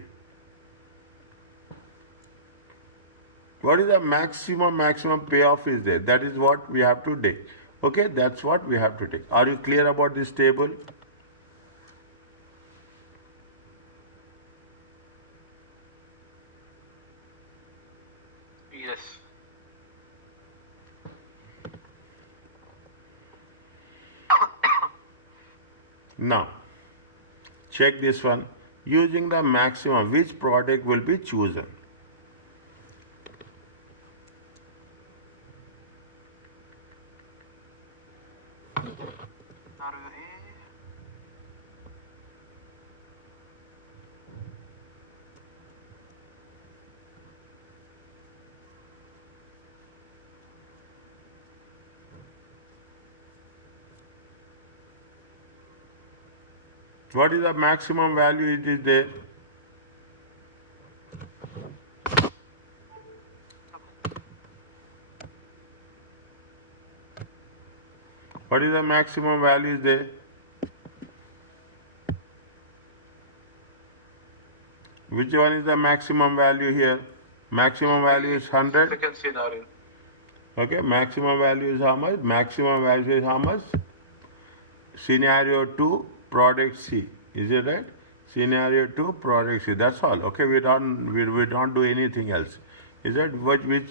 What is the maximum payoff is there? That is what we have to take. Okay, that's what we have to take. Are you clear about this table? Yes. Now, check this one. Using the maximum, which product will be chosen? What is the maximum value it is there? What is the maximum value is there? Which one is the maximum value here? Maximum value is 100. Second scenario. Okay, maximum value is how much? Maximum value is how much? Scenario 2, product C. Is it right? Scenario 2, product C. That's all. Okay, we don't do anything else. Is that which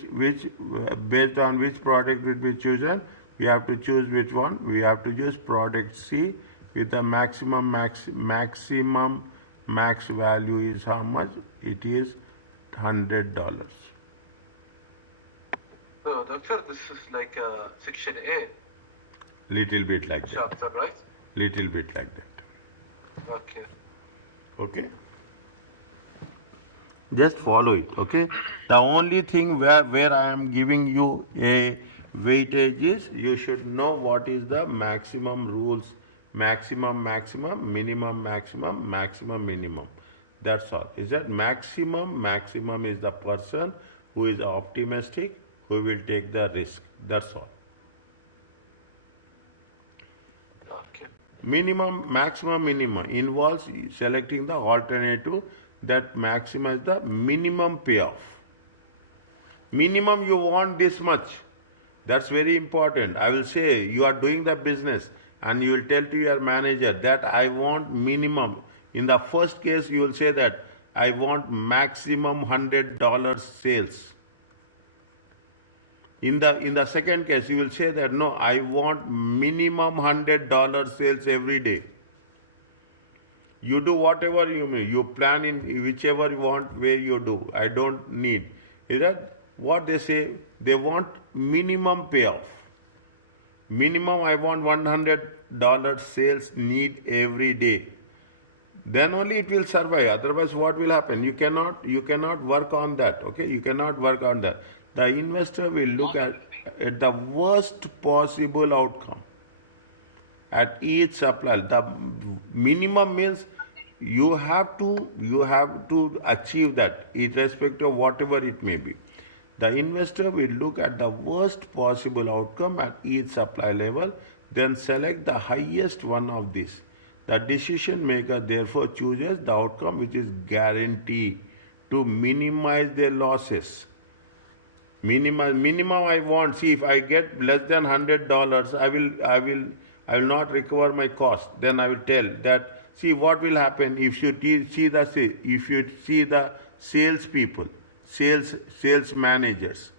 based on which product will be chosen? We have to choose which one? We have to choose product C with the maximum max value is how much? It is $100. So, doctor, this is like section A Little bit like that. chapter, right? Little bit like that. Okay. Okay? Just follow it, okay? The only thing where I am giving you a weightage is you should know what is the maximum rules, maximum, minimum, minimum. That's all. Is that maximum is the person who is optimistic, who will take the risk. That's all. Okay. Maximum, minimum involves selecting the alternative that maximize the minimum payoff. Minimum you want this much. That's very important. I will say you are doing the business and you will tell to your manager that I want minimum. In the first case, you will say that I want maximum $100 sales. In the second case, you will say that no, I want minimum $100 sales every day. You do whatever you mean. You plan in whichever you want way you do. I don't need. Is that what they say? They want minimum payoff. Minimum I want $100 sales need every day. Then only it will survive. Otherwise, what will happen? You cannot work on that. Okay, you cannot work on that. The investor will look at the worst possible outcome at each supply. The minimum means you have to achieve that, irrespective of whatever it may be. The investor will look at the worst possible outcome at each supply level, then select the highest one of these. The decision maker therefore chooses the outcome which is guaranteed to minimize their losses. Minimum I want. See, if I get less than $100, I will not recover my cost. Then I will tell that. See what will happen if you see the sales people, sales managers.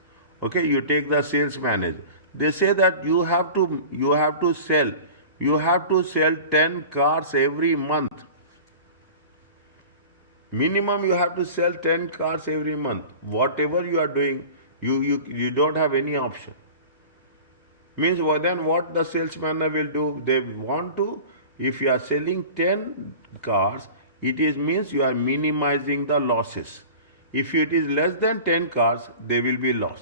Okay, you take the sales manager. They say that you have to sell 10 cars every month. Minimum you have to sell 10 cars every month. Whatever you are doing, you don't have any option. Means then what the salesman will do? They want to, if you are selling 10 cars, it means you are minimizing the losses. If it is less than 10 cars, there will be loss.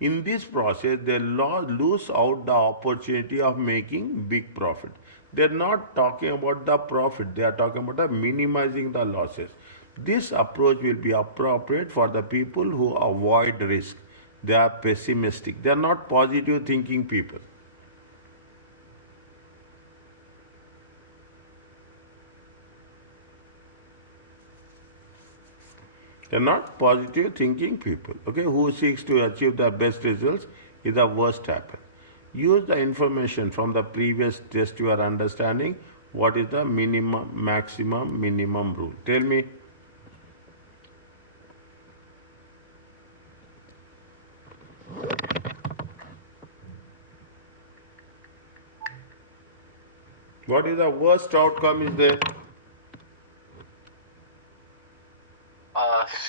In this process, they lose out the opportunity of making big profit. They are not talking about the profit, they are talking about the minimizing the losses. This approach will be appropriate for the people who avoid risk. They are pessimistic. They are not positive thinking people. They are not positive thinking people. Okay, who seeks to achieve the best results is the worst happen. Use the information from the previous test you are understanding. What is the maximum, minimum rule? Tell me. What is the worst outcome is there?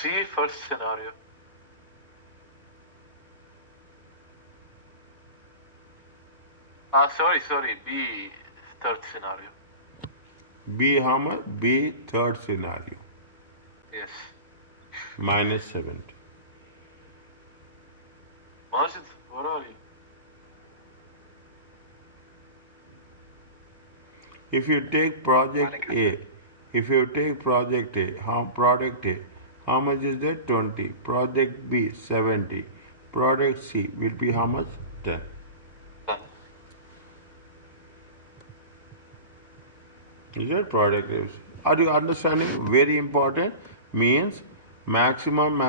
C first scenario. Sorry. B third scenario. B how much? B third scenario. Yes. Minus 70. Majid, where are you? If you take project A, product A, how much is that? 20. Project B, 70. Product C will be how much? 10. Done. Is that product is? Are you understanding? Very important. Means maximum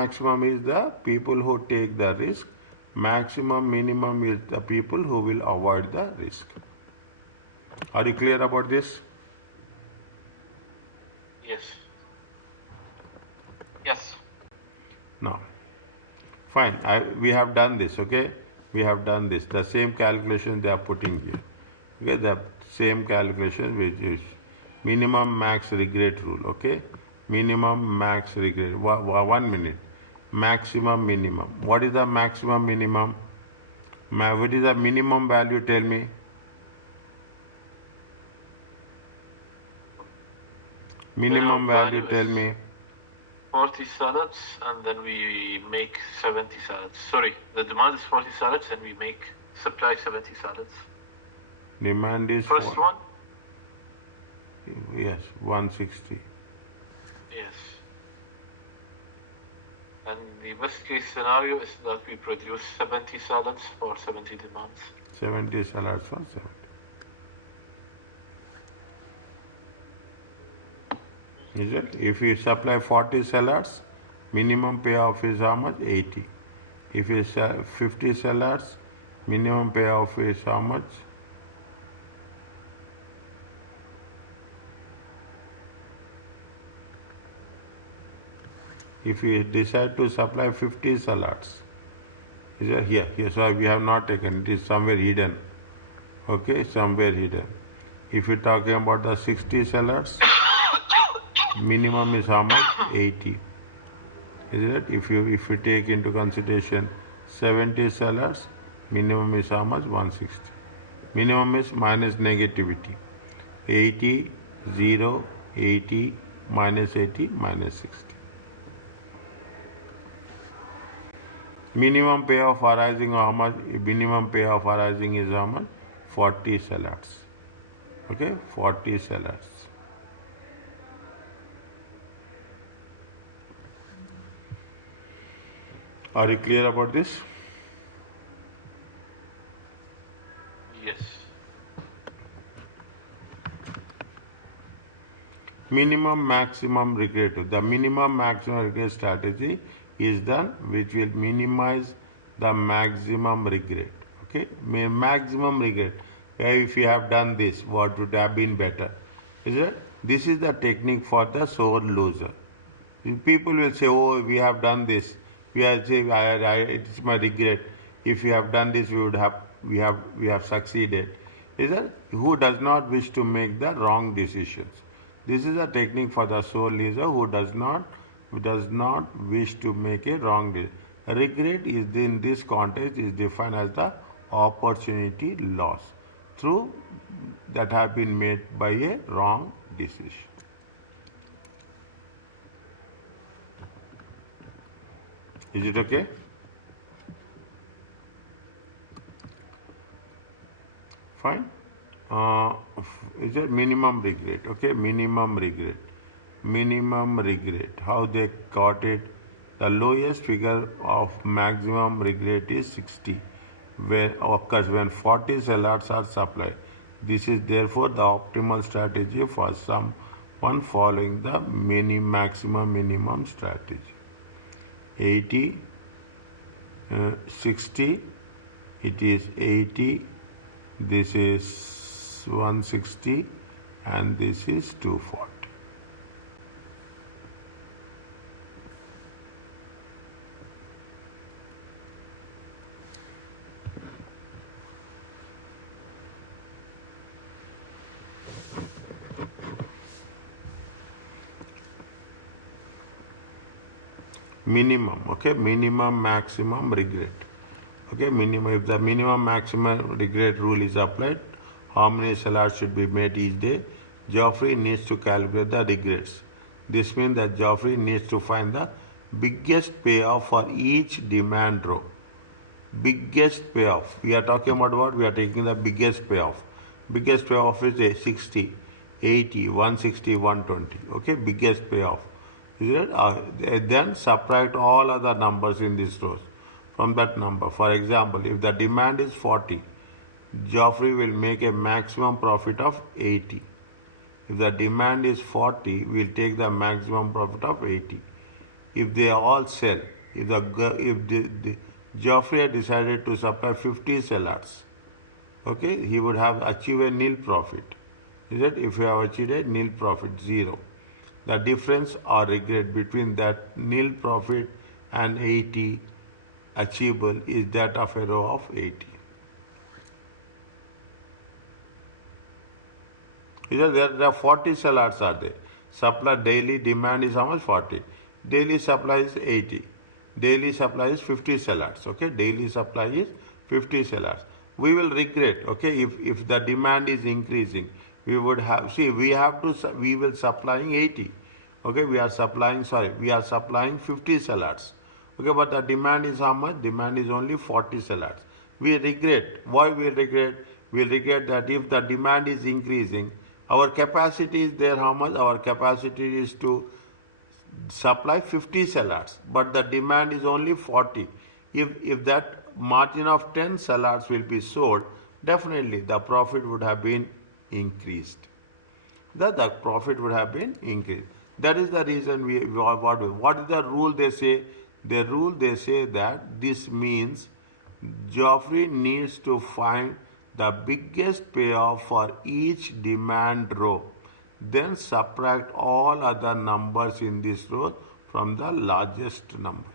is the people who take the risk. Minimum is the people who will avoid the risk. Are you clear about this? Yes. Yes. Now, fine. We have done this, okay? We have done this. The same calculation they are putting here. Okay, the same calculation which is minimum max regret rule, okay? Minimum max regret. 1 minute. Maximum minimum. What is the maximum minimum? What is the minimum value? Tell me. Minimum value, tell me. 40 salads, and then we make 70 salads. Sorry, the demand is 40 salads, and we supply 70 salads. Demand is First one? Yes, 160. Yes. And the best case scenario is that we produce 70 salads for 70 demands. 70 salads for 70. Is it? If you supply 40 salads, minimum payoff is how much? 80. If you sell 50 salads, minimum payoff is how much? If you decide to supply 50 salads, is it here? Here, so we have not taken. It is somewhere hidden. Okay, somewhere hidden. If you're talking about the 60 salads, minimum is how much? 80. Is it? If you take into consideration 70 salads, minimum is how much? 160. Minimum is minus negativity. 80, 0, 80, minus 80, minus 60. Minimum payoff arising how much? Minimum payoff arising is how much? 40 salads. Okay, 40 salads. Are you clear about this? Yes. Minimum maximum regret. The minimum maximum regret strategy is done which will minimize the maximum regret. Okay, maximum regret. If you have done this, what would have been better? Is it? This is the technique for the sore loser. People will say, "Oh, we have done this. We are saying, it's my regret. If we have done this, we have succeeded." Is it? Who does not wish to make the wrong decisions? This is a technique for the sore loser who does not wish to make a wrong decision. Regret is in this context is defined as the opportunity loss through that have been made by a wrong decision. Is it okay? Fine. Is it minimum regret? Okay, minimum regret. Minimum regret. How they got it? The lowest figure of maximum regret is 60, where occurs when 40 salads are supplied. This is therefore the optimal strategy for someone following the maximum minimum strategy. 80, 60, it is 80, this is 160, and this is 240. Minimum, okay, minimum maximum regret. Okay, minimum, if the minimum maximum regret rule is applied, how many salads should be made each day? Geoffrey needs to calculate the regrets. This means that Geoffrey needs to find the biggest payoff for each demand row. Biggest payoff. We are talking about what? We are taking the biggest payoff. Biggest payoff is a 60. 80, 160, 120. Okay, biggest payoff. Is it? Then subtract all other numbers in this rows from that number. For example, if the demand is 40, Geoffrey will make a maximum profit of 80. If the demand is 40, we'll take the maximum profit of 80. If they all sell, if Geoffrey had decided to supply 50 sellers, okay, he would have achieved a nil profit. Is it? If you have achieved a nil profit, zero. The difference or regret between that nil profit and 80 achievable is that of a row of 80. There are 40 sellers are there. Supply daily demand is how much? 40. Daily supply is 80. Daily supply is 50 sellers. Okay, daily supply is 50 sellers. We will regret. Okay, if the demand is increasing, we would have we will supplying 80. Okay, we are supplying 50 sellers. Okay, but the demand is how much? Demand is only 40 sellers. We regret. Why we regret? We regret that if the demand is increasing, our capacity is there how much? Our capacity is to supply 50 sellers, but the demand is only 40. If that margin of 10 sellers will be sold, definitely the profit would have been increased. The profit would have been increased. That is the reason what is the rule they say? The rule they say that this means Geoffrey needs to find the biggest payoff for each demand row. Then subtract all other numbers in this row from the largest number.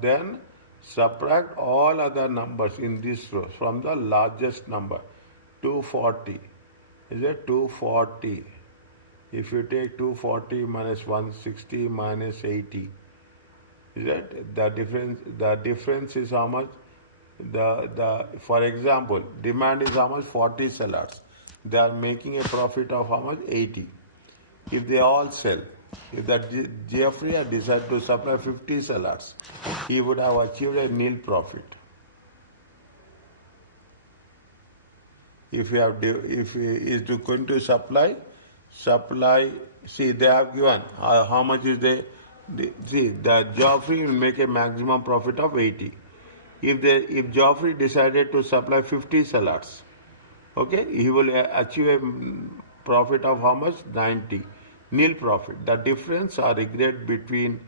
Then subtract all other numbers in this row from the largest number. 240. Is it 240? If you take 240 minus 160 minus 80, is it the difference? The difference is how much? For example, demand is how much? 40 sellers. They are making a profit of how much? 80. If they all sell, if that Geoffrey had decided to supply 50 sellers, he would have achieved a nil profit. If he is going to supply, see they have given how much is the Geoffrey will make a maximum profit of 80. If Geoffrey decided to supply 50 sellers, okay, he will achieve a profit of how much? 90. Nil profit. The difference or regret between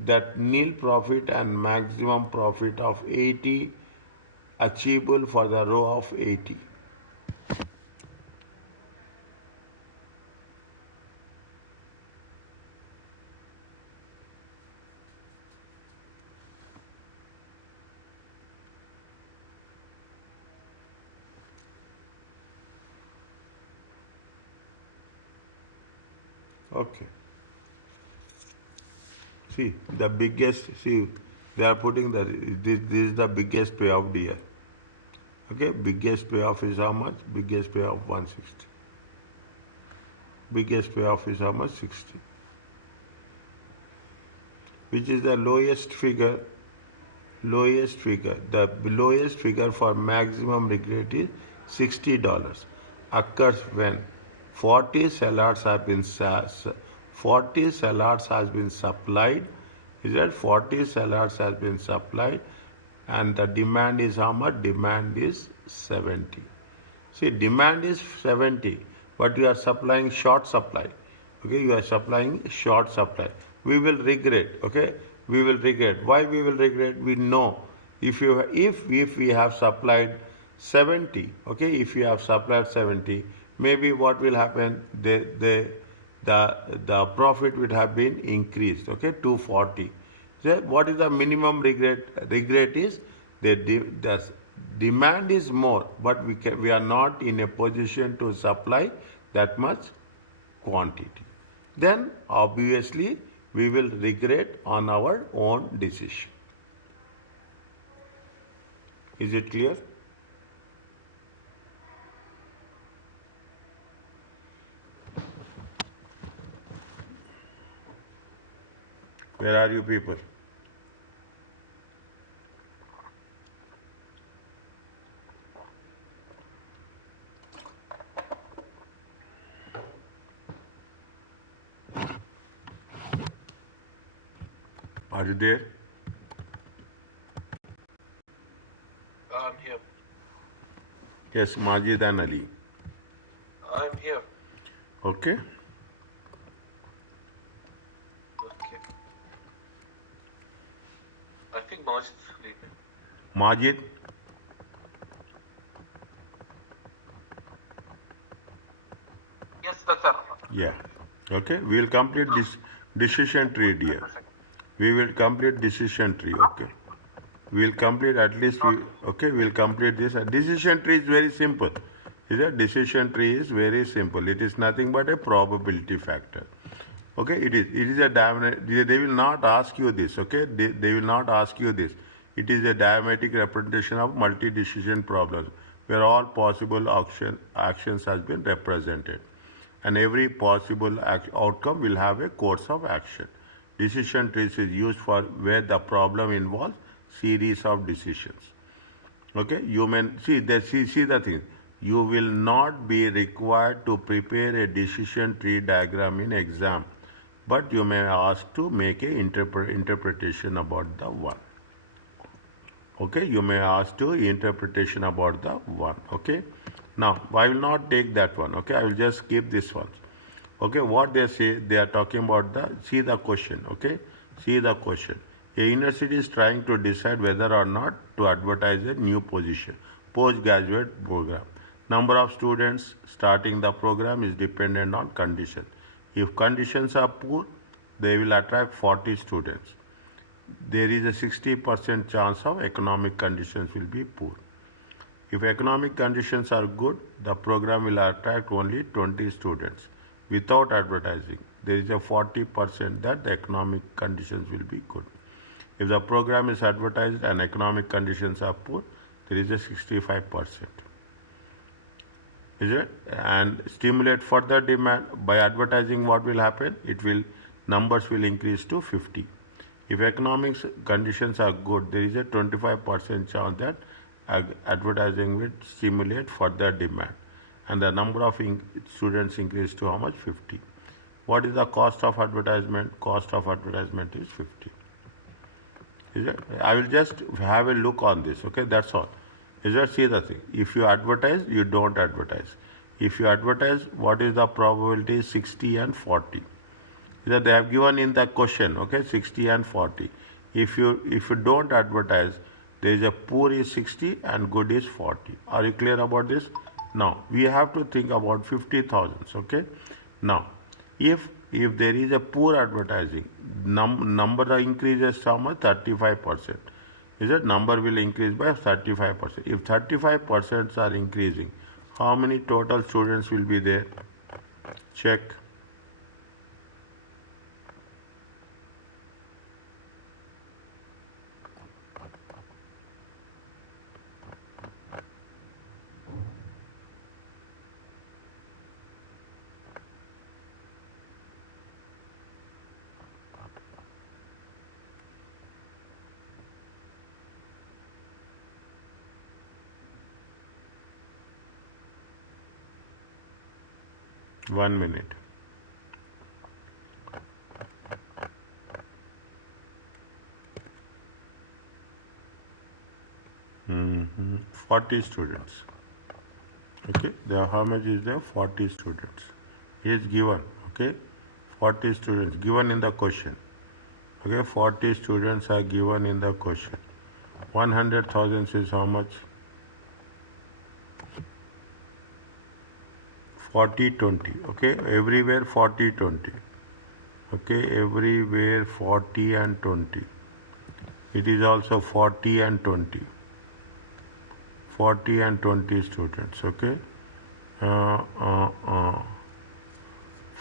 that nil profit and maximum profit of 80 achievable for the row of 80. Okay. See, they are putting this is the biggest payoff here. Okay, biggest payoff is how much? Biggest payoff 160. Biggest payoff is how much? 60. Which is the lowest figure? Lowest figure. The lowest figure for maximum regret is $60. Occurs when 40 salads have been supplied. Is that 40 salads has been supplied, and the demand is how much? Demand is 70. See, demand is 70, but you are supplying short supply. Okay, you are supplying short supply. We will regret. Okay, we will regret. Why we will regret? We know if we have supplied 70. Okay, if you have supplied 70. Maybe what will happen? The profit would have been increased. Okay, 240. So what is the minimum regret? Regret is the demand is more, but we are not in a position to supply that much quantity. Then obviously we will regret on our own decision. Is it clear? Where are you people? Are you there? I'm here. Yes, Majid and Ali. I'm here. Okay. Okay. I think Majid's sleeping. Majid? Yes, doctor. Yeah. Okay. We will complete this decision tree, dear. We will complete decision tree. Okay. We will complete at least. Okay. We will complete this. A decision tree is very simple. Is a decision tree is very simple. It is nothing but a probability factor. Okay. It is a they will not ask you this. Okay. They will not ask you this. It is a diametric representation of multi-decision problems where all possible actions has been represented, and every possible outcome will have a course of action. Decision trees is used for where the problem involves series of decisions. Okay, you may see the thing. You will not be required to prepare a decision tree diagram in exam, but you may ask to make a interpretation about the one. Okay, you may ask to interpretation about the one. Okay, now I will not take that one. Okay, I will just skip this one. Okay, what they say, they are talking about see the question. Okay, see the question. A university is trying to decide whether or not to advertise a new postgraduate program. Number of students starting the program is dependent on conditions. If conditions are poor, they will attract 40 students. There is a 60% chance of economic conditions will be poor. If economic conditions are good, the program will attract only 20 students without advertising. There is a 40% that the economic conditions will be good. If the program is advertised and economic conditions are poor, there is a 65%. Is it? And stimulate further demand by advertising. What will happen? Numbers will increase to 50. If economic conditions are good, there is a 25% chance that advertising will stimulate further demand, and the number of students increase to how much? 50. What is the cost of advertisement? Cost of advertisement is 50. Is it? I will just have a look on this. Okay, that's all. Is that? See the thing. If you advertise, you don't advertise. If you advertise, what is the probability? 60 and 40. That they have given in the question. Okay, 60 and 40. If you don't advertise, there is a poor is 60 and good is 40. Are you clear about this? Now we have to think about 50,000. Okay. Now, if there is a poor advertising, number increases how much? 35%. Is that number will increase by 35%? If 35% are increasing, how many total students will be there? Check. One minute. Mm-hmm. 40 students. Okay, there how much is there? 40 students. Is given. Okay, 40 students given in the question. Okay, 40 students are given in the question. 100,000 is how much? 40-20. Okay, everywhere 40-20. Okay, everywhere 40 and 20. It is also 40 and 20. 40 and 20 students. Okay,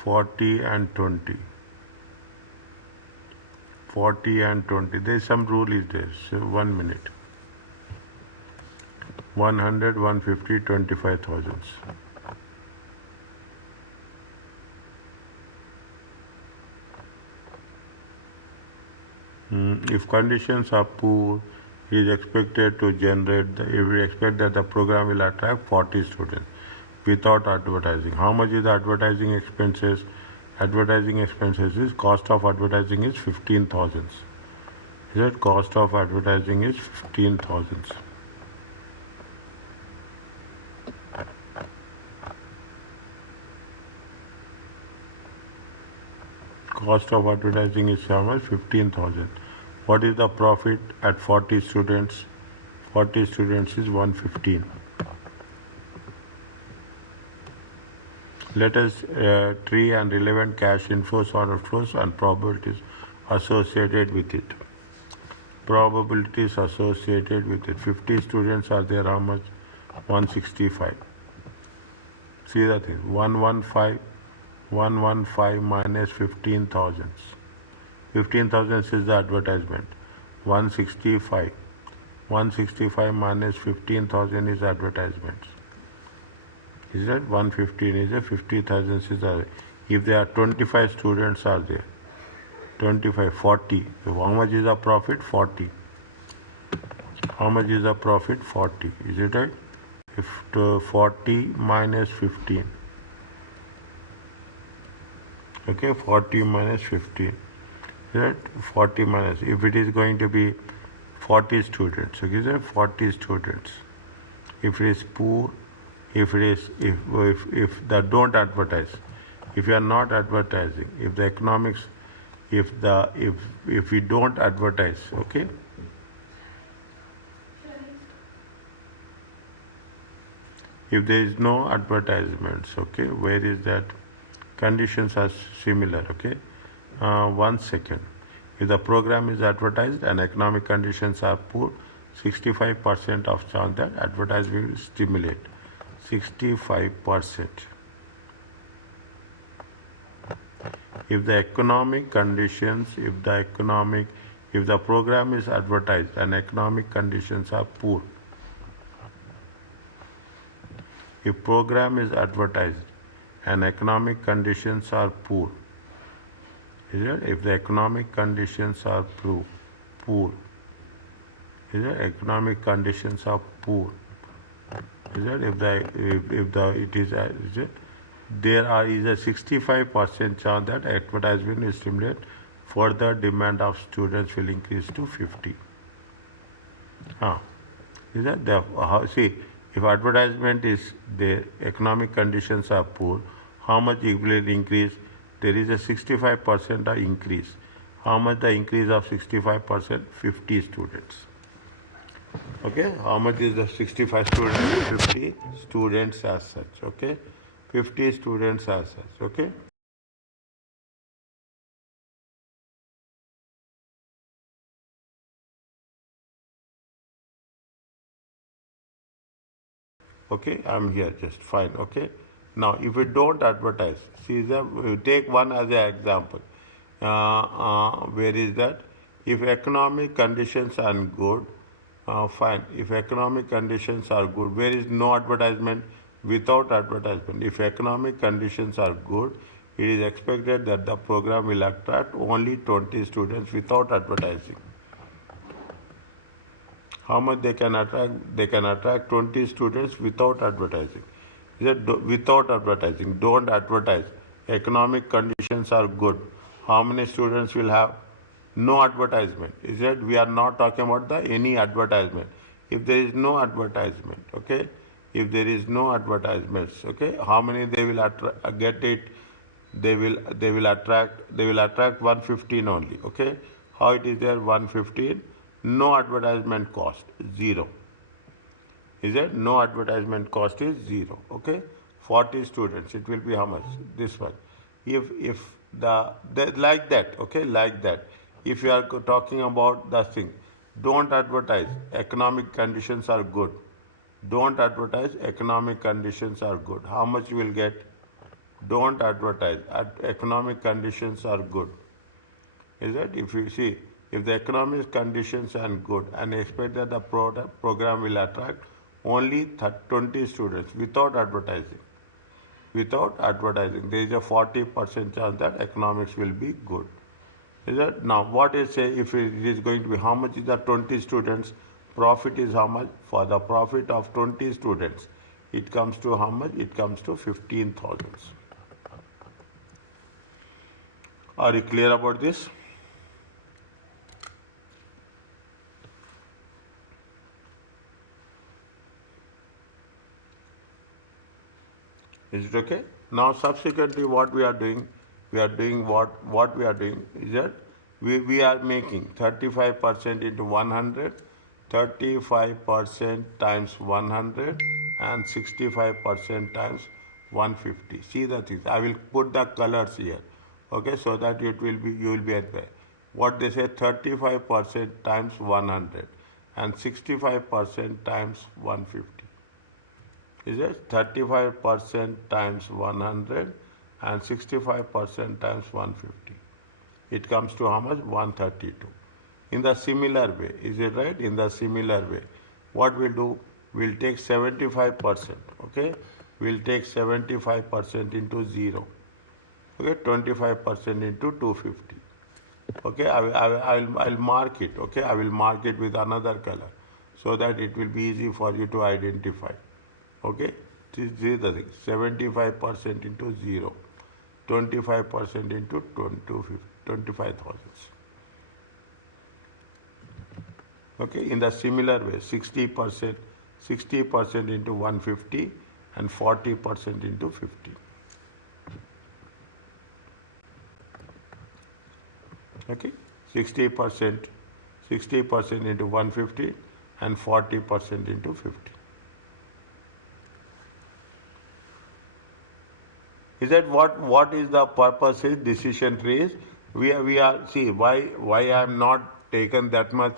40 and 20. 40 and 20. There is some rule is there. So 1 minute. 100, 150, 25,000. If conditions are poor, it is expected to generate, if we expect that the program will attract 40 students without advertising. How much is the advertising expenses? Advertising expenses is cost of advertising is 15,000. Is that cost of advertising is 15,000. Cost of advertising is how much? 15,000. What is the profit at 40 students? 40 students is 115. Let us tree and relevant cash inflows or outflows and probabilities associated with it. Probabilities associated with it. 50 students are there, how much? 165. See the thing, 115 minus 15,000. 15,000 is the advertisement. 165. 165 minus 15,000 is advertisements. Is that 115 is a 50,000 is the, if there are 25 students are there, 25, 40. How much is the profit? 40. How much is the profit? 40. Is it right? If 40 minus 15. Okay, 40 minus 15. Is that 40 minus, if it is going to be 40 students, okay, is that 40 students. If it is poor, if it is, if that don't advertise, if you are not advertising, if the economics, if we don't advertise, okay, if there is no advertisements, okay, where is that? Conditions are similar, okay. 1 second. If the program is advertised and economic conditions are poor, 65% of chance that advertising will stimulate. 65%. If the economic conditions, if the program is advertised and economic conditions are poor, if program is advertised and economic conditions are poor, is it? If the economic conditions are poor, is it? Economic conditions are poor, is it? There is a 65% chance that advertisement will stimulate further demand of students will increase to 50. Is that see, if advertisement is there, economic conditions are poor, how much it will increase? There is a 65% increase. How much the increase of 65%? 50 students. Okay, how much is the 65 students? 50 students as such, okay, 50 students as such, okay. Okay, I'm here, just fine, okay. Now, if we don't advertise, see, we take one as an example. Where is that? If economic conditions are good, fine. If economic conditions are good, where is no advertisement? Without advertisement. If economic conditions are good, it is expected that the program will attract only 20 students without advertising. How much they can attract? They can attract 20 students without advertising. Is that without advertising? Don't advertise. Economic conditions are good. How many students will have? No advertisement. Is that we are not talking about the any advertisement. If there is no advertisement, okay. If there is no advertisements, okay, how many they will get it? They will attract 115 only, okay. How it is there? 115. No advertisement cost, 0. Is it? No advertisement cost is 0, okay. 40 students, it will be how much? This one. If the like that, okay, like that. If you are talking about the thing, don't advertise. Economic conditions are good. Don't advertise. Economic conditions are good. How much you will get? Don't advertise. Economic conditions are good. Is that? If you see, if the economic conditions are good and expect that the program will attract only 20 students without advertising. Without advertising, there is a 40% chance that economics will be good. Is that now what is say if it is going to be how much is the 20 students? Profit is how much? For the profit of 20 students, it comes to how much? It comes to 15,000. Are you clear about this? Is it okay? Now subsequently what we are doing what we are doing is that we are making 35% into 100, 35% times 100 and 65% times 150. See the things. I will put the colors here. Okay, so that it will be you will be at where. What they say 35% times 100 and 65% times 150. Is it 35% times 100 and 65% times 150? It comes to how much? 132. In the similar way, is it right? In the similar way, what we'll do, we'll take 75%, okay? We'll take 75% into 0, okay? 25% into 250. Okay, I'll mark it, okay? I will mark it with another color so that it will be easy for you to identify. Okay, this is the thing. 75% into 0, 25% into 25,000. Okay, in the similar way, 60% into 150 and 40% into 50. Okay, 60% into 150 and 40% into 50. Is that what is the purpose is decision trees? We are see why I am not taken that much.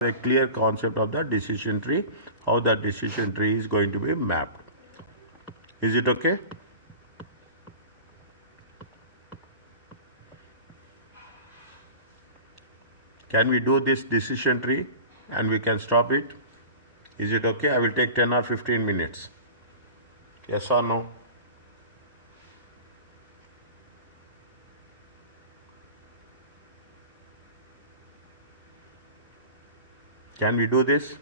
A clear concept of the decision tree, how the decision tree is going to be mapped. Is it okay? Can we do this decision tree and we can stop it? Is it okay? I will take 10 or 15 minutes. Yes or no? Can we do this?